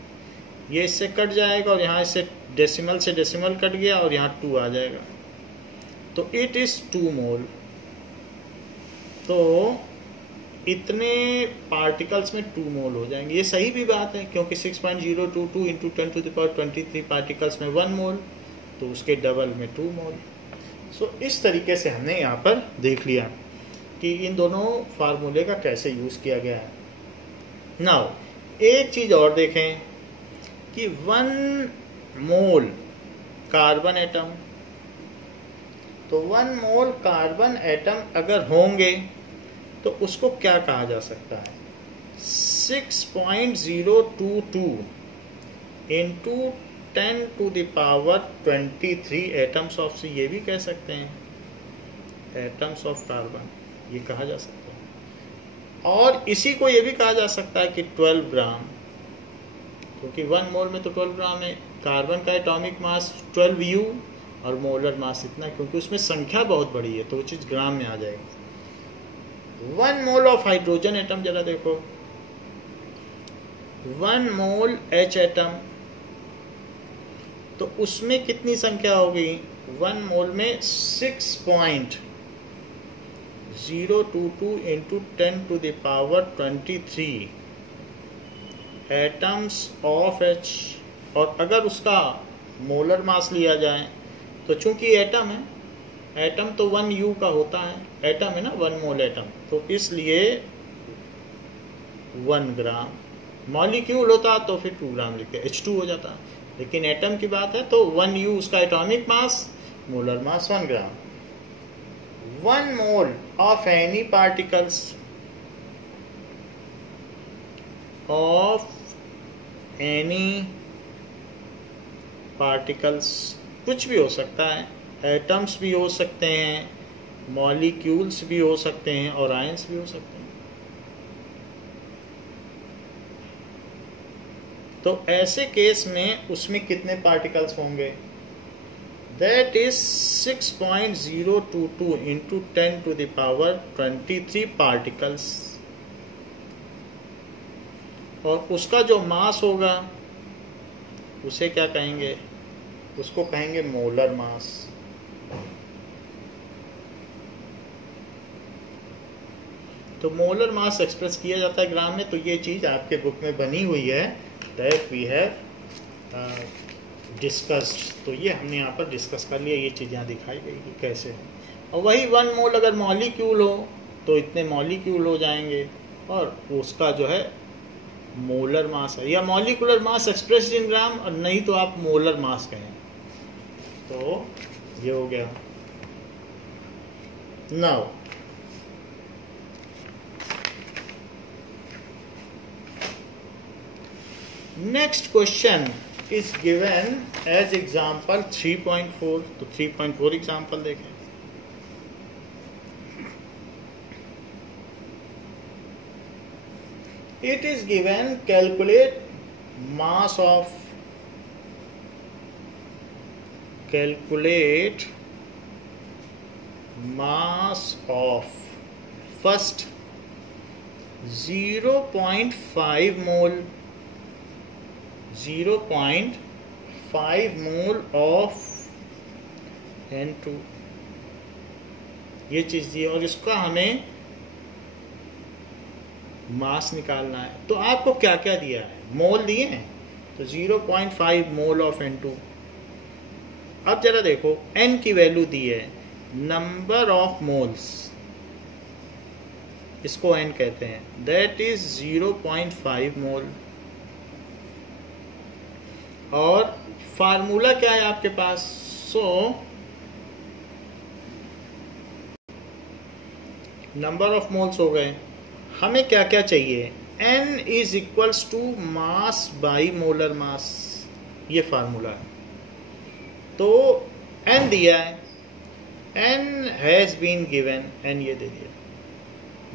ये इससे कट जाएगा, और यहाँ से डेसिमल कट गया, और यहाँ 2 आ जाएगा, तो इट इज़ 2 मोल। तो इतने पार्टिकल्स में 2 मोल हो जाएंगे। ये सही भी बात है, क्योंकि 6.022 into 10⁻23 पार्टिकल्स में 1 मोल, तो उसके डबल में 2 मोल। सो इस तरीके से हमने यहाँ पर देख लिया कि इन दोनों फार्मूले का कैसे यूज़ किया गया है। नाउ एक चीज़ और देखें कि 1 मोल कार्बन एटम, तो 1 मोल कार्बन एटम अगर होंगे तो उसको क्या कहा जा सकता है, 6.022 into 10⁻23 एटम्स ऑफ सी, ये भी कह सकते हैं एटम्स ऑफ कार्बन, ये कहा जा सकता है। और इसी को ये भी कहा जा सकता है कि 12 ग्राम, क्योंकि 1 मोल में तो 12 ग्राम है। कार्बन का एटॉमिक मास 12U और मोलर मास इतना, क्योंकि उसमें संख्या बहुत बड़ी है, तो वो चीज़ ग्राम में आ जाएगी। 1 मोल ऑफ हाइड्रोजन एटम जरा देखो, 1 मोल H एटम, तो उसमें कितनी संख्या होगी, 1 मोल में 6.022 into 10⁻23 एटम्स ऑफ H। और अगर उसका मोलर मास लिया जाए, तो चूंकि एटम है, एटम तो 1U का होता है, एटम है ना, 1 मोल एटम, तो इसलिए 1 ग्राम। मॉलिक्यूल होता तो फिर 2 ग्राम लिखते, H2 हो जाता, लेकिन एटम की बात है तो 1U उसका atomic mass, molar mass 1 gram. 1 mole of any particles of any particles, कुछ भी हो सकता है, एटम्स भी हो सकते हैं, मॉलिक्यूल्स भी हो सकते हैं, और आयंस भी हो सकते हैं। तो ऐसे केस में उसमें कितने पार्टिकल्स होंगे, दैट इज 6.022 into 10⁻23 पार्टिकल्स। और उसका जो मास होगा उसे क्या कहेंगे, उसको कहेंगे मोलर मास। तो मोलर मास एक्सप्रेस किया जाता है ग्राम में। तो ये चीज़ आपके बुक में बनी हुई है, दैट वी हैव डिस्कस्ड। तो ये हमने यहाँ पर डिस्कस कर लिया, ये चीज़ यहाँ दिखाई गई कि कैसे है। और वही 1 मोल अगर मॉलिक्यूल हो तो इतने मॉलिक्यूल हो जाएंगे, और उसका जो है मोलर मास है, या मॉलिकुलर मास एक्सप्रेस्ड इन ग्राम, और नहीं तो आप मोलर मास कहें। तो ये हो गया। Now next question is given as example 3.4। तो 3.4 एग्जाम्पल देखें। It is given calculate mass of first 0.5 mole of N2, ये चीज दी है और इसका हमें मास निकालना है। तो आपको क्या क्या दिया है, मोल दिए हैं, तो 0.5 मोल ऑफ N2। अब जरा देखो, N की वैल्यू दी है, नंबर ऑफ मोल्स, इसको N कहते हैं, दैट इज 0.5 मोल। और फार्मूला क्या है आपके पास, सो नंबर ऑफ मोल्स हो गए। हमें क्या क्या चाहिए, N is equals to mass by molar mass, ये फार्मूला है। तो N दिया है, N has been given, N ये दे दिया।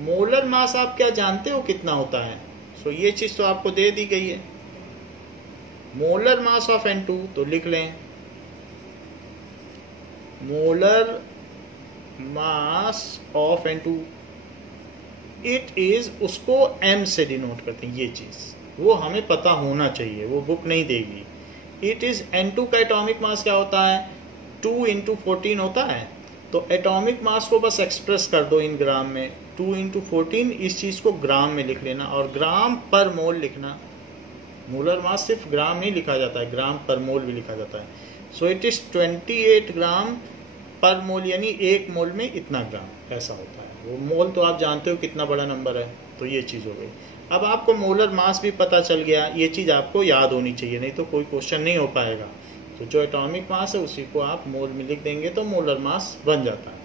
मोलर मास आप क्या जानते हो कितना होता है, सो ये चीज तो आपको दे दी गई है। मोलर मास ऑफ N2 तो लिख लें, molar mass of N2 it is, उसको M से डिनोट करते हैं, ये चीज वो हमें पता होना चाहिए, वो बुक नहीं देगी। इट इज N2 का एटॉमिक मास क्या होता है, 2 × 14 होता है। तो एटॉमिक मास को बस एक्सप्रेस कर दो इन ग्राम में, 2 × 14, इस चीज को ग्राम में लिख लेना और ग्राम पर मोल लिखना। मोलर मास सिर्फ ग्राम नहीं लिखा जाता है, ग्राम पर मोल भी लिखा जाता है। सो इट इज 28 ग्राम पर मोल, यानी एक मोल में इतना ग्राम, ऐसा होता है। वो मोल तो आप जानते हो कितना बड़ा नंबर है, तो ये चीज़ हो गई। अब आपको मोलर मास भी पता चल गया, ये चीज़ आपको याद होनी चाहिए, नहीं तो कोई क्वेश्चन नहीं हो पाएगा। तो जो एटॉमिक मास है उसी को आप मोल में लिख देंगे तो मोलर मास बन जाता है।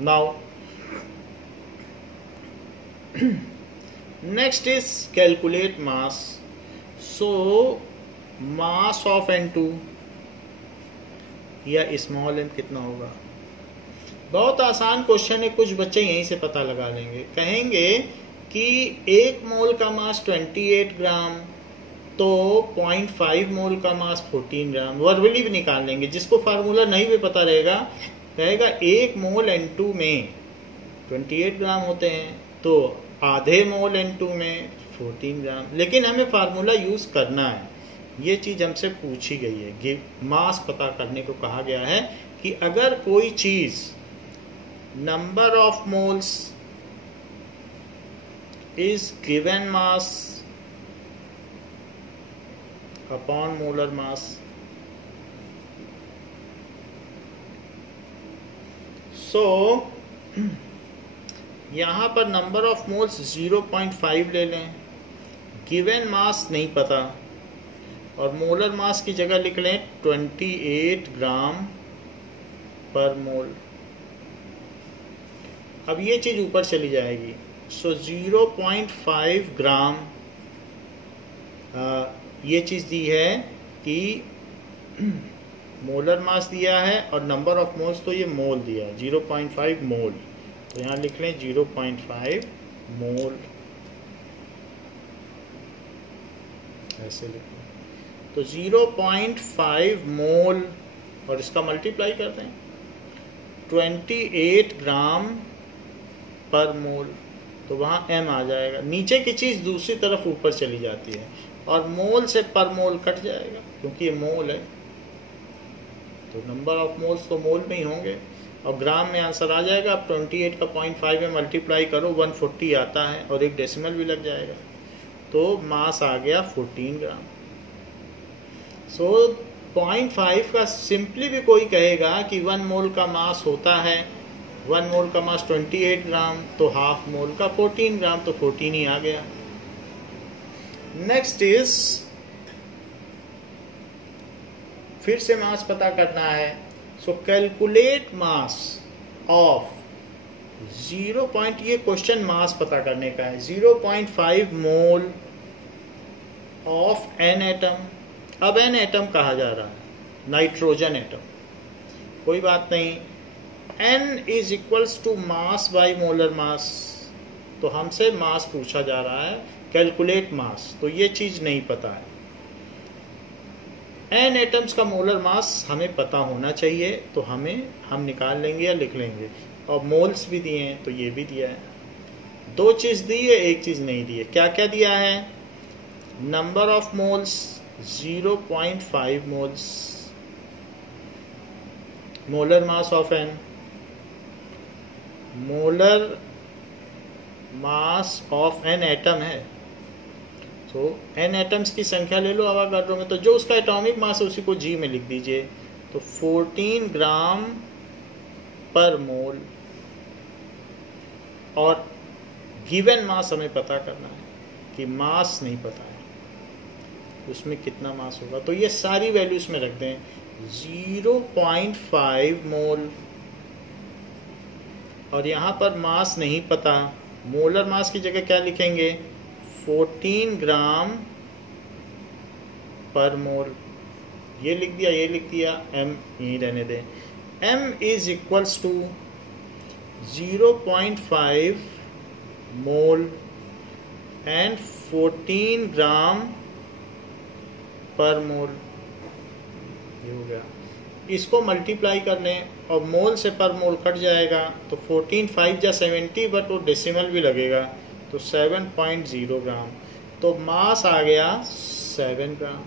Now next is calculate mass. So mass of N2 या स्मॉल n कितना होगा, बहुत आसान क्वेश्चन है, कुछ बच्चे यहीं से पता लगा लेंगे। कहेंगे कि 1 मोल का मास 28 ग्राम, तो 0.5 मोल का मास 14 ग्राम। वर्बली भी निकाल लेंगे, जिसको फार्मूला नहीं भी पता रहेगा कहेगा 1 मोल N2 में 28 ग्राम होते हैं, तो आधे मोल N2 में 14 ग्राम। लेकिन हमें फार्मूला यूज करना है, ये चीज हमसे पूछी गई है। मास पता करने को कहा गया है कि अगर कोई चीज number of moles is given mass upon molar mass, so यहाँ पर नंबर ऑफ मोल्स 0.5 ले लें, गिवन मास नहीं पता, और मोलर मास की जगह लिख लें 28 ग्राम पर मोल। अब ये चीज ऊपर चली जाएगी, सो 0.5 ग्राम ये चीज दी है कि मोलर मास दिया है, और नंबर ऑफ मोल्स तो ये मोल दिया है 0.5 मोल। तो यहाँ लिख लें 0.5 मोल, ऐसे लिख लें। तो 0.5 मोल और इसका मल्टीप्लाई करते हैं 28 ग्राम पर मोल, तो वहाँ m आ जाएगा। नीचे की चीज़ दूसरी तरफ ऊपर चली जाती है, और मोल से पर मोल कट जाएगा क्योंकि ये मोल है, तो नंबर ऑफ मोल्स तो मोल में ही होंगे। और ग्राम में आंसर आ जाएगा। अब 28 का 0.5 में मल्टीप्लाई करो, 140 आता है और एक डेसिमल भी लग जाएगा, तो मास आ गया 14 ग्राम। सो 0.5 का सिंपली भी कोई कहेगा कि 1 मोल का मास होता है, 1 मोल का मास 28 ग्राम, तो हाफ मोल का 14 ग्राम, तो 14 ही आ गया। नेक्स्ट इज, फिर से मास पता करना है। सो कैलकुलेट मास ऑफ 0. ये क्वेश्चन मास पता करने का है। 0.5 मोल ऑफ एन एटम। अब एन एटम कहा जा रहा है, नाइट्रोजन एटम, कोई बात नहीं। n is equals to mass by molar mass, तो हमसे मास पूछा जा रहा है, कैलकुलेट मास, तो ये चीज नहीं पता है। n एटम्स का मोलर मास हमें पता होना चाहिए, तो हम निकाल लेंगे या लिख लेंगे। और मोल्स भी दिए हैं, तो ये भी दिया है। 2 चीज दी है, एक चीज नहीं दी है। क्या क्या दिया है? Number of moles 0.5 moles, molar mass of n, molar mass of n atom है। तो n एटम्स की संख्या ले लो अवागाड्रो में, तो जो उसका एटॉमिक मास है उसी को g में लिख दीजिए। तो 14 ग्राम पर मोल। और गिवन मास हमें पता करना है, कि मास नहीं पता है उसमें कितना मास होगा, तो ये सारी वैल्यूज में रख दें। 0.5 मोल, और यहां पर मास नहीं पता, मोलर मास की जगह क्या लिखेंगे? 14 ग्राम पर मोल। ये लिख दिया, ये लिख दिया, m यहीं रहने दें। m is equals to 0.5 mole and 14 gram पर मोल। ये हो गया। इसको मल्टीप्लाई कर लें और मोल से पर मोल कट जाएगा, तो 14 5 जा 70, बट वो डेसिमल भी लगेगा, तो 7.0 ग्राम। तो मास आ गया 7 ग्राम।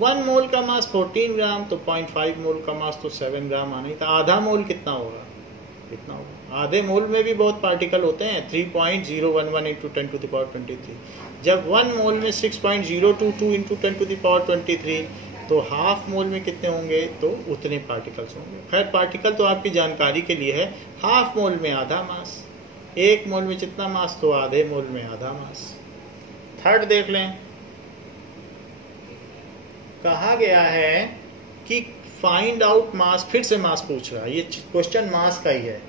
1 मोल का मास 14 ग्राम, तो 0.5 मोल का मास तो 7 ग्राम आना ही था। आधा मोल कितना होगा? कितना होगा? आधे मोल में भी बहुत पार्टिकल होते हैं, 3.011 इंटू 10 टू द पावर 23। जब 1 मोल में 6.022 इंटू 10 टू द पावर 23, तो हाफ मोल में कितने होंगे? तो उतने पार्टिकल्स होंगे। खैर, पार्टिकल तो आपकी जानकारी के लिए है। हाफ मोल में आधा मास, 1 मोल में जितना मास, तो आधे मोल में आधा मास। थर्ड देख लें, कहा गया है कि फाइंड आउट मास। फिर से मास पूछ रहा है, ये क्वेश्चन मास का ही है।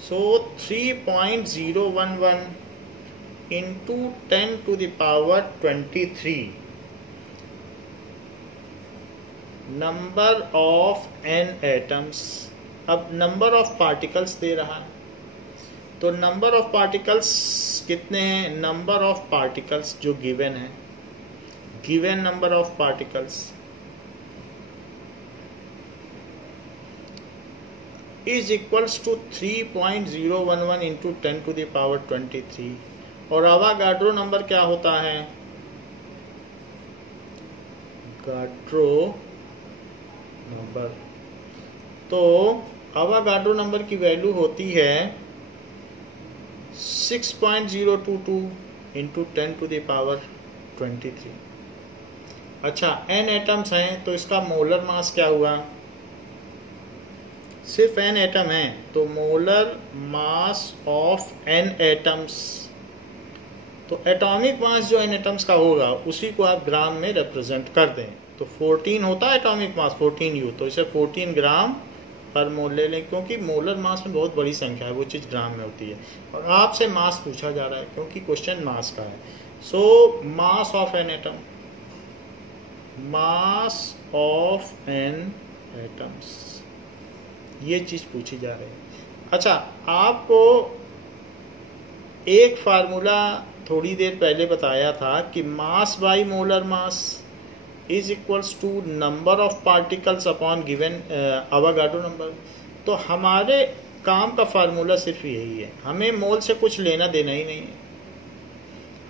So 3.011 into 10 to the power 23 number of n atoms. अब नंबर ऑफ पार्टिकल्स दे रहा है, तो नंबर ऑफ पार्टिकल्स कितने हैं? नंबर ऑफ पार्टिकल्स जो गिवन है, given number of particles is equals to 3.011 into 10 to the power 23। और अवागाड्रो नंबर क्या होता है? गाड्रो नंबर, तो अवागाड्रो नंबर की वैल्यू होती है 6.022 इंटू 10 टू द पावर 23। अच्छा, n एटम्स हैं, तो इसका मोलर मास क्या हुआ? सिर्फ n एटम है, तो molar mass of n atoms. तो एटॉमिक मास जो n एटम्स का होगा उसी को आप ग्राम में रिप्रेजेंट कर दें। तो 14 होता है एटॉमिक मास, 14U, तो इसे 14 ग्राम पर मोल ले लें, क्योंकि मोलर मास में बहुत बड़ी संख्या है, वो चीज़ ग्राम में होती है। और आपसे मास पूछा जा रहा है क्योंकि क्वेश्चन मास का है। So mass of an atom, mass of an atoms, ये चीज़ पूछी जा रही है। अच्छा, आपको एक फार्मूला थोड़ी देर पहले बताया था कि mass by molar mass is equals to number of particles upon given Avogadro number. तो हमारे काम का फार्मूला सिर्फ यही है, हमें मोल से कुछ लेना देना ही नहीं है,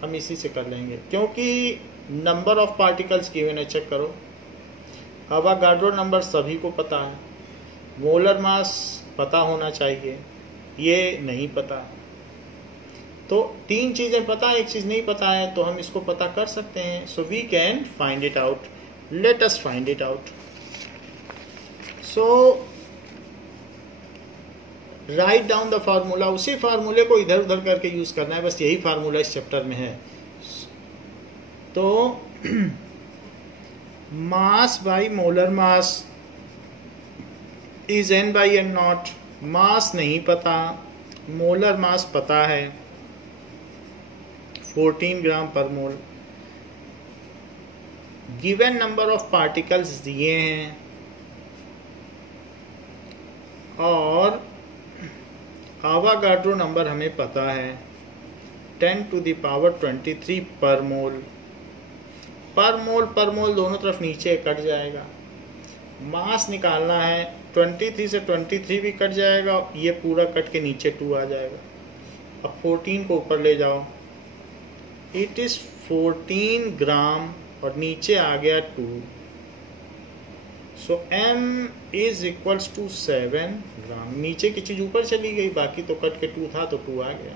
हम इसी से कर लेंगे, क्योंकि नंबर ऑफ पार्टिकल्स गिवन है। चेक करो, अवागाड्रो नंबर सभी को पता है, मोलर मास पता होना चाहिए, ये नहीं पता। तो 3 चीज़ें पता, एक चीज़ नहीं पता है, तो हम इसको पता कर सकते हैं। So we can find it out, let us find it out. So write down the formula, उसी फार्मूले को इधर उधर करके यूज करना है, बस यही फार्मूला इस चैप्टर में है। तो mass by molar mass is n by n naught. Mass नहीं पता, मोलर मास पता है 14 ग्राम पर mole. Given number of particles दिए हैं और आवागाड्रो नंबर हमें पता है 10⁻23 पर मोल। पर मोल दोनों तरफ नीचे कट जाएगा। मास निकालना है, 23 से 23 भी कट जाएगा, ये पूरा कट के नीचे 2 आ जाएगा। अब 14 को ऊपर ले जाओ, इट इज 14 ग्राम और नीचे आ गया 2। सो m इज इक्वल्स टू 7 ग्राम। नीचे की चीज ऊपर चली गई, बाकी तो कट के 2 था तो 2 आ गया,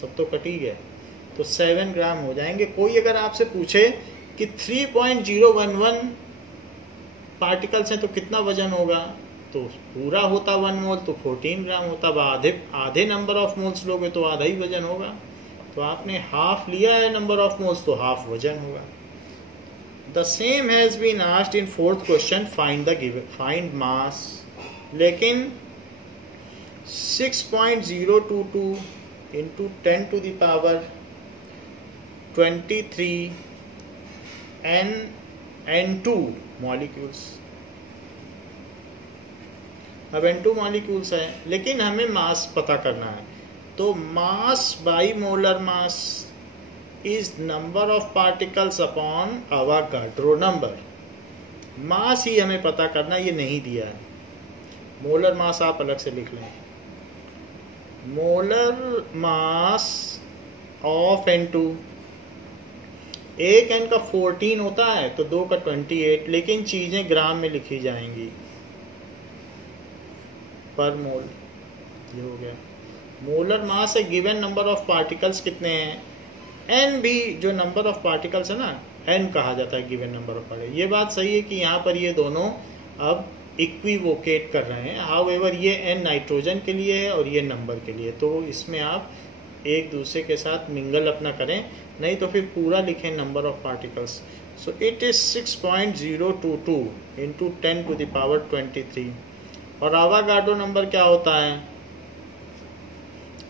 सब तो कट ही गया, तो 7 ग्राम हो जाएंगे। कोई अगर आपसे पूछे कि 3.011 पार्टिकल्स हैं तो कितना वजन होगा, तो पूरा होता 1 मोल तो 14 ग्राम होता। अब आधे नंबर ऑफ मोल्स लोगे तो आधा ही वजन होगा। तो आपने हाफ लिया है नंबर ऑफ मोल्स तो हाफ वजन होगा। The same has been asked in 4th question, find mass. लेकिन 6.022 इंटू 10⁻23 N2 मॉलिक्यूल्स। अब N2 मॉलिक्यूल्स है, लेकिन हमें मास पता करना है। तो mass by molar mass is number of particles upon Avogadro number. Mass ही हमें पता करना, ये नहीं दिया है। मोलर मास आप अलग से लिख लें। मोलर मास ऑफ N2, एक N का 14 होता है तो 2 का 28, लेकिन चीजें ग्राम में लिखी जाएंगी पर मोल। ये हो गया मोलर मास है। गिवन नंबर ऑफ पार्टिकल्स कितने हैं, n भी जो नंबर ऑफ पार्टिकल्स है ना, n कहा जाता है गिवन नंबर ऑफ पार्टिकल्स। ये बात सही है कि यहाँ पर ये दोनों अब इक्विवोकेट कर रहे हैं। हाउएवर ये n नाइट्रोजन के लिए है और ये नंबर के लिए, तो इसमें आप एक दूसरे के साथ मिंगल अपना करें, नहीं तो फिर पूरा लिखें number of particles. So it is 6.022 into 10⁻23 और आवागाड्रो नंबर क्या होता है,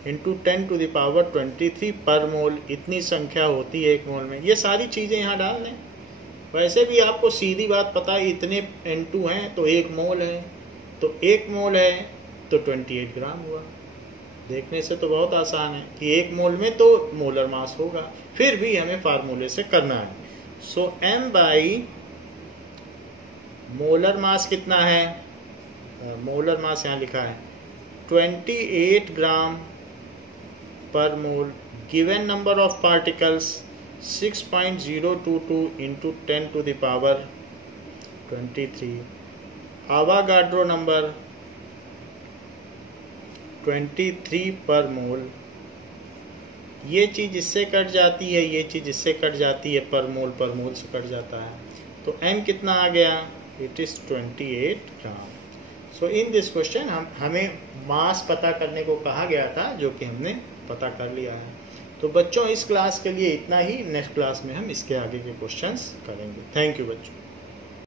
इंटू 10⁻23 पर मोल। इतनी संख्या होती है 1 मोल में। ये सारी चीज़ें यहाँ डाल दें। वैसे भी आपको सीधी बात पता है, इतने N2 हैं तो 1 मोल है, तो 1 मोल है तो 28 ग्राम हुआ। देखने से तो बहुत आसान है कि 1 मोल में तो मोलर मास होगा, फिर भी हमें फार्मूले से करना है। सो m बाई मोलर मास कितना है, मोलर मास यहाँ लिखा है 28 ग्राम पर mole. Given number of particles 6.022 into 10⁻23। Avogadro number 23 per mole. ये चीज़ इससे कट जाती है, ये चीज़ इससे कट जाती है, पर मोल से कट जाता है। तो m कितना आ गया, it is 28 gram. So in this question हमें मास पता करने को कहा गया था, जो कि हमने पता कर लिया है। तो बच्चों इस क्लास के लिए इतना ही। नेक्स्ट क्लास में हम इसके आगे के क्वेश्चंस करेंगे। थैंक यू बच्चों।